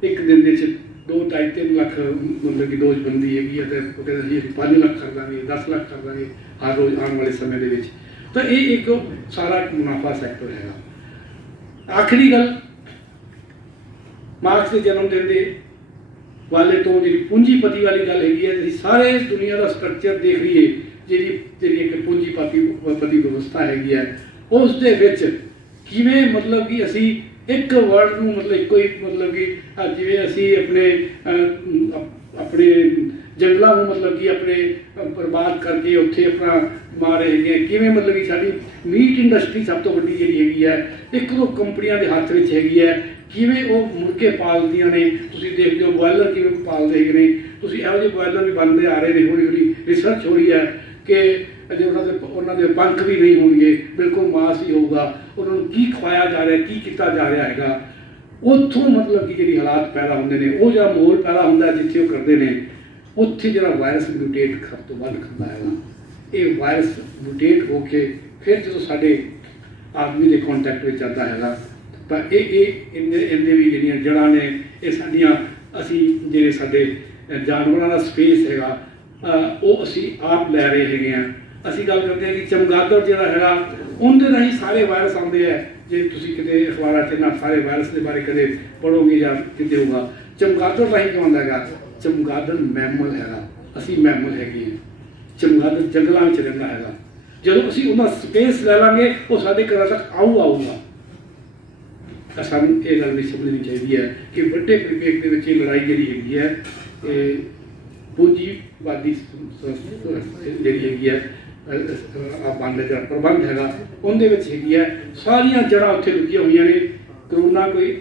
ਇੱਕ ਦਿਨ ਦੇ ਵਿੱਚ 2-2.5-3 ਲੱਖ ਮਤਲਬ ਕਿ ਡੋਜ਼ ਬਣਦੀ ਹੈਗੀ ਹੈ ਤੇ ਉਹ ਕਹਿੰਦੇ ਜੀ 5 ਲੱਖ ਕਰ ਦਾਂਗੇ, 10 ਲੱਖ ਕਰ ਦਾਂਗੇ ਹਰ ਰੋਜ਼ ਆਉਣ ਵਾਲੇ ਸਮੇਂ ਦੇ ਵਿੱਚ। ਤਾਂ ਇਹ ਇੱਕ ਸਾਰਾ ਮੁਨਾਫਾ ਸੈਕਟਰ ਹੈਗਾ। ਆਖਰੀ ਗੱਲ, ਮਾਰਕਸ ਦੇ ਜਨਮ ਦਿਨ ਦੇ ਵਾਲੇ ਤੋਂ ਜਿਹੜੀ ਪੂੰਜੀਪਤੀ ਵਾਲੀ ਗੱਲ ਹੈਗੀ ਹੈ, ਅਸੀਂ ਸਾਰੇ ਦੁਨੀਆ ਦਾ ਸਟਰਕਚਰ ਦੇਖ ਲਈਏ, ਜਿਹੜੀ ਇੱਕ ਪੂੰਜੀਪਤੀ ਵਿਵਸਥਾ ਹੈਗੀ ਹੈ, ਉਸ ਦੇ ਵਿੱਚ ਕਿਵੇਂ ਮਤਲਬ ਕਿ ਅਸੀਂ ਇੱਕ ਵਰਡ ਨੂੰ ਮਤਲਬ ਇੱਕੋ ਹੀ ਮਤਲਬ ਕਿ ਜਿਵੇਂ ਅਸੀਂ ਆਪਣੇ ਜੰਗਲਾਂ ਨੂੰ ਮਤਲਬ ਕਿ ਆਪਣੇ ਬਰਬਾਦ ਕਰਕੇ ਉੱਥੇ ਆਪਣਾ ਮਾਰ ਹੈਗੇ, ਕਿਵੇਂ ਮਤਲਬ ਕਿ ਸਾਡੀ ਮੀਟ ਇੰਡਸਟਰੀ ਸਭ ਤੋਂ ਵੱਡੀ ਜਿਹੜੀ ਹੈਗੀ ਹੈ ਇੱਕ ਦੋ ਕੰਪਨੀਆਂ ਦੇ ਹੱਥ ਵਿੱਚ ਹੈਗੀ ਹੈ, ਕਿਵੇਂ ਉਹ ਮੁਰਗੇ ਪਾਲਦੀਆਂ ਨੇ। ਤੁਸੀਂ ਦੇਖਦੇ ਹੋ ਬੋਇਲਰ ਕਿਵੇਂ ਪਾਲਦੇ ਹੈਗੇ ਨੇ, ਤੁਸੀਂ ਇਹੋ ਜਿਹੇ ਬੋਇਲਰ ਵੀ ਬਣਦੇ ਆ ਰਹੇ ਨੇ। ਹੌਲੀ ਹੌਲੀ ਰਿਸਰਚ ਹੋ ਰਹੀ ਹੈ ਕਿ ਅਜੇ ਉਹਨਾਂ ਦੇ ਪੰਖ ਵੀ ਨਹੀਂ ਹੋਣਗੇ, ਬਿਲਕੁਲ ਮਾਸ ਹੀ ਹੋਊਗਾ। ਉਹਨਾਂ ਨੂੰ ਕੀ ਖਵਾਇਆ ਜਾ ਰਿਹਾ, ਕੀ ਕੀਤਾ ਜਾ ਰਿਹਾ ਹੈਗਾ, ਉੱਥੋਂ ਮਤਲਬ ਕਿ ਜਿਹੜੀ ਹਾਲਾਤ ਪੈਦਾ ਹੁੰਦੇ ਨੇ, ਉਹ ਜਿਹੜਾ ਮਾਹੌਲ ਪੈਦਾ ਹੁੰਦਾ ਜਿੱਥੇ ਉਹ ਕਰਦੇ ਨੇ, ਉੱਥੇ ਜਿਹੜਾ ਵਾਇਰਸ ਮਿਊਟੇਟ ਕਰਨ ਤੋਂ ਬਾਅਦ ਕਰਦਾ ਹੈਗਾ। ਇਹ ਵਾਇਰਸ ਮਿਊਟੇਟ ਹੋ ਕੇ ਫਿਰ ਜਦੋਂ ਸਾਡੇ ਆਦਮੀ ਦੇ ਕੰਟੈਕਟ ਵਿੱਚ ਆਉਂਦਾ ਹੈਗਾ ਤਾਂ ਇਹਦੇ ਵੀ ਜਿਹੜੀਆਂ ਜੜ੍ਹਾਂ ਨੇ ਇਹ ਸਾਡੀਆਂ, ਅਸੀਂ ਜਿਹੜੇ ਸਾਡੇ ਜਾਨਵਰਾਂ ਦਾ ਸਪੇਸ ਹੈਗਾ ਉਹ ਅਸੀਂ ਆਪ ਲੈ ਰਹੇ ਹੈਗੇ ਹਾਂ। ਅਸੀਂ ਗੱਲ ਕਰਦੇ ਹਾਂ ਕਿ ਚਮਗਾਦੜ ਜਿਹੜਾ ਹੈਗਾ ਉਹਦੇ ਰਾਹੀਂ ਸਾਰੇ ਵਾਇਰਸ ਆਉਂਦੇ ਹੈ। ਜੇ ਤੁਸੀਂ ਕਿਤੇ ਅਖਬਾਰਾਂ 'ਚ ਨਾ ਸਾਰੇ ਵਾਇਰਸ ਦੇ ਬਾਰੇ ਕਦੇ ਪੜ੍ਹੋਗੇ ਜਾਂ ਕਿਤੇ ਹੋਊਗਾ, ਚਮਗਾਦੜ ਰਾਹੀਂ ਕਿਉਂ ਆਉਂਦਾ ਹੈਗਾ? ਚਮਗਾਦੜ ਮੈਮਲ ਹੈਗਾ, ਅਸੀਂ ਮੈਮਲ ਹੈਗੇ ਹਾਂ। ਚਮਗਾਦੜ ਜੰਗਲਾਂ ਵਿੱਚ ਰਹਿੰਦਾ ਹੈਗਾ। ਜਦੋਂ ਅਸੀਂ ਉਹਦਾ ਸਪੇਸ ਲੈ ਲਾਂਗੇ ਉਹ ਸਾਡੇ ਘਰਾਂ ਤੱਕ ਆਊਗਾ। ਤਾਂ ਸਾਨੂੰ ਇਹ ਗੱਲ ਵੀ ਸਮਝਣੀ ਚਾਹੀਦੀ ਹੈ ਕਿ ਵੱਡੇ ਪਰਿਪੇਖ ਦੇ ਵਿੱਚ ਇਹ ਲੜਾਈ ਜਿਹੜੀ ਹੈਗੀ ਹੈ ਇਹ ਪੂੰਜੀਵਾਦੀ ਜਿਹੜੀ ਹੈਗੀ ਹੈ ਬੰਦ ਦਾ ਪ੍ਰਬੰਧ ਹੈਗਾ ਉਹਦੇ ਵਿੱਚ ਹੈਗੀ ਹੈ। ਸਾਰੀਆਂ ਜੜ੍ਹਾਂ ਉੱਥੇ ਲੁਕੀਆਂ ਹੋਈਆਂ ਨੇ। ਕਰੋਨਾ ਕੋਈ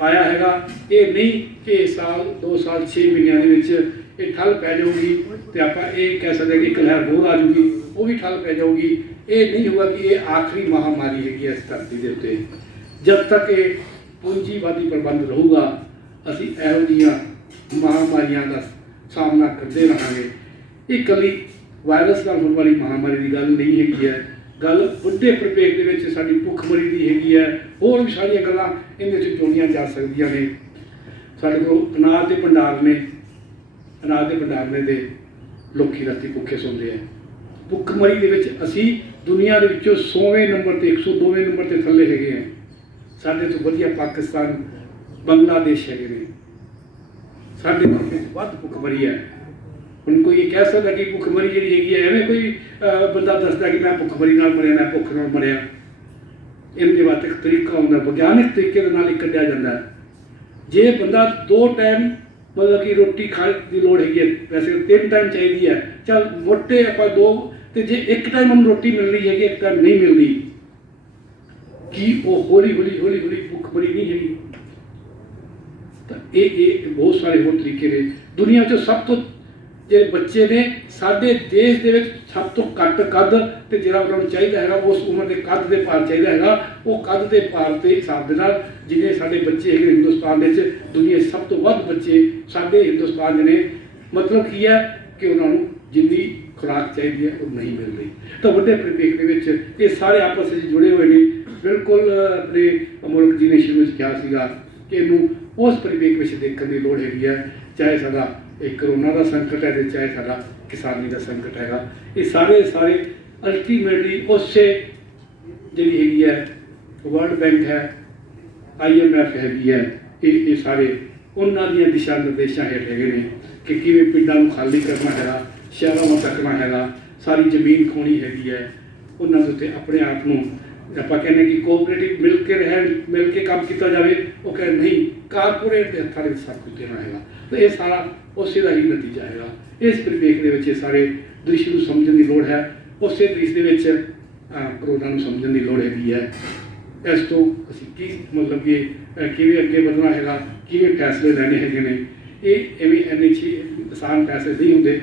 ਆਇਆ ਹੈਗਾ, ਇਹ ਨਹੀਂ ਕਿ ਸਾਲ 2 ਸਾਲ 6 ਮਹੀਨਿਆਂ ਦੇ ਵਿੱਚ ਇਹ ਠੱਲ ਪੈ ਜਾਊਗੀ ਤੇ ਆਪਾਂ ਇਹ ਕਹਿ ਸਕਦੇ ਕਿ ਇੱਕ ਲਹਿਰ ਹੋਰ ਆ ਜਾਊਗੀ, ਉਹ ਵੀ ਠੱਲ ਪੈ ਜਾਊਗੀ। ਇਹ ਨਹੀਂ ਹੋਗਾ ਕਿ ਇਹ ਆਖਰੀ ਮਹਾਮਾਰੀ ਹੈਗੀ ਇਸ ਧਰਤੀ ਦੇ ਉੱਤੇ। ਜਦ ਤੱਕ ਇਹ ਪੂੰਜੀਵਾਦੀ ਪ੍ਰਬੰਧ ਰਹੂਗਾ ਅਸੀਂ ਇਹੋ ਜਿਹੀਆਂ ਮਹਾਮਾਰੀਆਂ ਦਾ ਸਾਹਮਣਾ ਕਰਦੇ ਰਹਾਂਗੇ। ਇਹ ਇਕੱਲੀ ਵਾਇਰਸ ਨਾਲ ਹੋਣ ਵਾਲੀ ਮਹਾਮਾਰੀ ਦੀ ਗੱਲ ਨਹੀਂ ਹੈਗੀ ਹੈ, ਗੱਲ ਵੱਡੇ ਪ੍ਰਭੇਦ ਦੇ ਵਿੱਚ ਸਾਡੀ ਭੁੱਖਮਰੀ ਦੀ ਹੈਗੀ ਹੈ। ਹੋਰ ਵੀ ਸਾਰੀਆਂ ਗੱਲਾਂ ਇਹਦੇ ਵਿੱਚ ਜੋੜੀਆਂ ਜਾ ਸਕਦੀਆਂ ਨੇ। ਸਾਡੇ ਕੋਲ ਅਨਾਜ ਦੇ ਭੰਡਾਰ ਨੇ, ਅਨਾਜ ਦੇ ਭੰਡਾਰ ਨੇ ਤੇ ਲੋਕੀ ਰਾਤੀ ਭੁੱਖੇ ਸੌਂਦੇ ਆ। ਭੁੱਖਮਰੀ ਦੇ ਵਿੱਚ ਅਸੀਂ ਦੁਨੀਆ ਦੇ ਵਿੱਚੋਂ 100ਵੇਂ ਨੰਬਰ ਤੇ 102ਵੇਂ ਨੰਬਰ ਤੇ ਥੱਲੇ ਹੈਗੇ ਆ। ਸਾਡੇ ਤੋਂ ਵਧੀਆ ਪਾਕਿਸਤਾਨ, ਬੰਗਲਾਦੇਸ਼ ਹੈਗੇ ਨੇ। ਸਾਡੇ ਮੁਲਕ ਵਿੱਚ ਵੱਧ ਭੁੱਖਮਰੀ ਹੈ। ਹੁਣ ਕੋਈ ਇਹ ਕਹਿ ਸਕਦਾ ਕਿ ਭੁੱਖਮਰੀ ਜਿਹੜੀ ਹੈਗੀ ਹੈ ਐਵੇਂ ਕੋਈ ਬੰਦਾ ਦੱਸਦਾ ਕਿ ਮੈਂ ਭੁੱਖਮਰੀ ਨਾਲ ਮਰਿਆ, ਮੈਂ ਭੁੱਖ ਨਾਲ ਮਰਿਆ। ਇਹਦੇ ਵਾਸਤੇ ਇੱਕ ਤਰੀਕਾ ਹੁੰਦਾ, ਵਿਗਿਆਨਿਕ ਤਰੀਕੇ ਦੇ ਨਾਲ ਹੀ ਕੱਢਿਆ ਜਾਂਦਾ। ਜੇ ਬੰਦਾ 2 ਟਾਈਮ ਮਤਲਬ ਕਿ ਰੋਟੀ ਖਾਣ ਦੀ ਲੋੜ ਹੈਗੀ ਹੈ, ਵੈਸੇ 3 ਟਾਈਮ ਚਾਹੀਦੀ ਹੈ, ਚੱਲ ਮੋਟੇ ਆਪਾਂ 2, ਤੇ ਜੇ 1 ਟਾਈਮ ਉਹਨੂੰ ਰੋਟੀ ਮਿਲ ਰਹੀ ਹੈਗੀ, 1 ਟਾਈਮ ਨਹੀਂ ਮਿਲਦੀ, ਕੀ ਉਹ ਹੌਲੀ ਹੌਲੀ ਭੁੱਖਮਰੀ ਨਹੀਂ ਹੈਗੀ? ਤਾਂ ਇਹ ਬਹੁਤ ਸਾਰੇ ਹੋਰ ਤਰੀਕੇ ਨੇ। ਦੁਨੀਆ 'ਚ ਸਭ ਤੋਂ ਜੇ ਬੱਚੇ ਨੇ ਸਾਡੇ ਦੇਸ਼ ਦੇ ਵਿੱਚ ਸਭ ਤੋਂ ਘੱਟ ਕੱਦ ਤੇ ਜਿਹੜਾ ਉਹਨਾਂ ਨੂੰ ਚਾਹੀਦਾ ਹੈਗਾ ਉਸ ਉਮਰ ਦੇ ਕੱਦ ਦੇ ਭਾਰ ਚਾਹੀਦਾ ਹੈਗਾ, ਉਹ ਕੱਦ ਦੇ ਭਾਰ ਦੇ ਹਿਸਾਬ ਦੇ ਨਾਲ ਜਿੰਨੇ ਸਾਡੇ ਬੱਚੇ ਹੈਗੇ ਹਿੰਦੁਸਤਾਨ ਦੇ ਵਿੱਚ, ਦੁਨੀਆ 'ਚ ਸਭ ਤੋਂ ਵੱਧ ਬੱਚੇ ਸਾਡੇ ਹਿੰਦੁਸਤਾਨ ਦੇ ਨੇ। ਮਤਲਬ ਕੀ ਹੈ ਕਿ ਉਹਨਾਂ ਨੂੰ ਜਿੰਨੀ ਖੁਰਾਕ ਚਾਹੀਦੀ ਹੈ ਉਹ ਨਹੀਂ ਮਿਲ ਰਹੀ। ਤਾਂ ਵੱਡੇ ਪਰਿਪੇਖ ਦੇ ਵਿੱਚ ਇਹ ਸਾਰੇ ਆਪਸ ਵਿੱਚ ਜੁੜੇ ਹੋਏ ਨੇ। ਬਿਲਕੁਲ ਆਪਣੇ ਮੁਲਕ ਜੀ ਨੇ ਸ਼ੁਰੂ ਵਿੱਚ ਕਿਹਾ ਸੀਗਾ ਕਿ ਇਹਨੂੰ ਉਸ ਪਰਿਪੇਖ ਵਿੱਚ ਦੇਖਣ ਦੀ ਲੋੜ ਹੈਗੀ ਹੈ, ਚਾਹੇ ਸਾਡਾ ਇਹ ਕਰੋਨਾ ਦਾ ਸੰਕਟ ਹੈ ਤੇ ਚਾਹੇ ਸਾਡਾ ਕਿਸਾਨੀ ਦਾ ਸੰਕਟ ਹੈਗਾ। ਇਹ ਸਾਰੇ ਅਲਟੀਮੇਟਲੀ ਉਸੇ ਜਿਹੜੀ ਹੈਗੀ ਹੈ ਵਰਲਡ ਬੈਂਕ ਹੈ, IMF ਹੈਗੀ ਹੈ, ਇਹ ਸਾਰੇ ਉਹਨਾਂ ਦੀਆਂ ਦਿਸ਼ਾ ਨਿਰਦੇਸ਼ਾਂ ਹੇਠ ਹੈਗੇ ਨੇ ਕਿ ਕਿਵੇਂ ਪਿੰਡਾਂ ਨੂੰ ਖਾਲੀ ਕਰਨਾ ਹੈਗਾ, ਸ਼ਹਿਰਾਂ ਨੂੰ ਚੱਕਣਾ ਹੈਗਾ, ਸਾਰੀ ਜ਼ਮੀਨ ਖੋਣੀ ਹੈਗੀ ਹੈ। ਉਹਨਾਂ ਦੇ ਉੱਤੇ ਆਪਣੇ ਆਪ ਨੂੰ ਆਪਾਂ ਕਹਿੰਦੇ ਕਿ ਕੋਆਪਰੇਟਿਵ ਮਿਲ ਕੇ ਕੰਮ ਕੀਤਾ ਜਾਵੇ। ਉਹ ਕਹਿੰਦੇ ਨਹੀਂ, ਕਾਰਪੋਰੇਟ ਦੇ ਹੱਥਾਂ ਵਿੱਚ ਸਭ ਕੁਝ ਦੇਣਾ ਹੈਗਾ। ਤਾਂ ਇਹ ਸਾਰਾ ਉਸੇ ਦਾ ਹੀ ਨਤੀਜਾ ਹੈਗਾ। ਇਸ ਪਰਿਪੇਖ ਦੇ ਵਿੱਚ ਇਹ ਸਾਰੇ ਦ੍ਰਿਸ਼ ਨੂੰ ਸਮਝਣ ਦੀ ਲੋੜ ਹੈ। ਉਸੇ ਦ੍ਰਿਸ਼ ਦੇ ਵਿੱਚ ਕਰੋਨਾ ਨੂੰ ਸਮਝਣ ਦੀ ਲੋੜ ਹੈਗੀ ਹੈ। ਇਸ ਤੋਂ ਅਸੀਂ ਕੀ ਮਤਲਬ ਕਿ ਕਿਵੇਂ ਅੱਗੇ ਵਧਣਾ ਹੈਗਾ, ਕਿਵੇਂ ਫੈਸਲੇ ਲੈਣੇ ਹੈਗੇ ਨੇ, ਇਹ ਐਵੇਂ ਇੰਨੇ ਆਸਾਨ ਫੈਸਲੇ ਨਹੀਂ ਹੁੰਦੇ।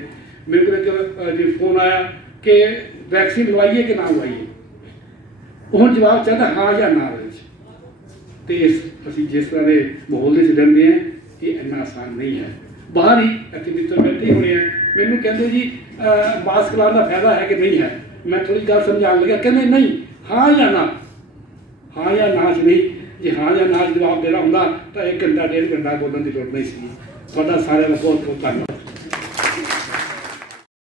ਮੇਰੇ ਕੋਲ ਜੇ ਫੋਨ ਆਇਆ ਕਿ ਵੈਕਸੀਨ ਲਵਾਈਏ ਕਿ ਨਾ ਲਵਾਈਏ, ਹੁਣ ਜਵਾਬ ਚਾਹੁੰਦਾ ਹਾਂ ਜਾਂ ਨਾ ਵਿੱਚ। ਅਤੇ ਅਸੀਂ ਜਿਸ ਤਰ੍ਹਾਂ ਦੇ ਮਾਹੌਲ ਦੇ ਵਿੱਚ ਰਹਿੰਦੇ ਹਾਂ, ਇਹ ਇੰਨਾ ਆਸਾਨ ਨਹੀਂ ਹੈ। ਬਾਹਰ ਹੀ ਇੱਥੇ ਮਿੱਤਰ ਬੈਠੇ ਹੋਣੇ ਆ, ਮੈਨੂੰ ਕਹਿੰਦੇ ਜੀ ਮਾਸਕ ਲਾਉਣ ਦਾ ਫਾਇਦਾ ਹੈ ਕਿ ਨਹੀਂ ਹੈ। ਮੈਂ ਥੋੜ੍ਹੀ ਗੱਲ ਸਮਝਾਉਣ ਲੱਗਿਆ, ਕਹਿੰਦੇ ਨਹੀਂ, ਹਾਂ ਜਾਂ ਨਾ, ਹਾਂ ਜਾਂ ਨਾ 'ਚ ਨਹੀਂ। ਜੇ ਹਾਂ ਜਾਂ ਨਾ 'ਚ ਜਵਾਬ ਦੇਣਾ ਹੁੰਦਾ ਤਾਂ 1 ਘੰਟਾ 1.5 ਘੰਟਾ ਬੋਲਣ ਦੀ ਲੋੜ ਨਹੀਂ ਸੀ। ਤੁਹਾਡਾ ਸਾਰਿਆਂ ਦਾ ਬਹੁਤ ਬਹੁਤ ਧੰਨਵਾਦ।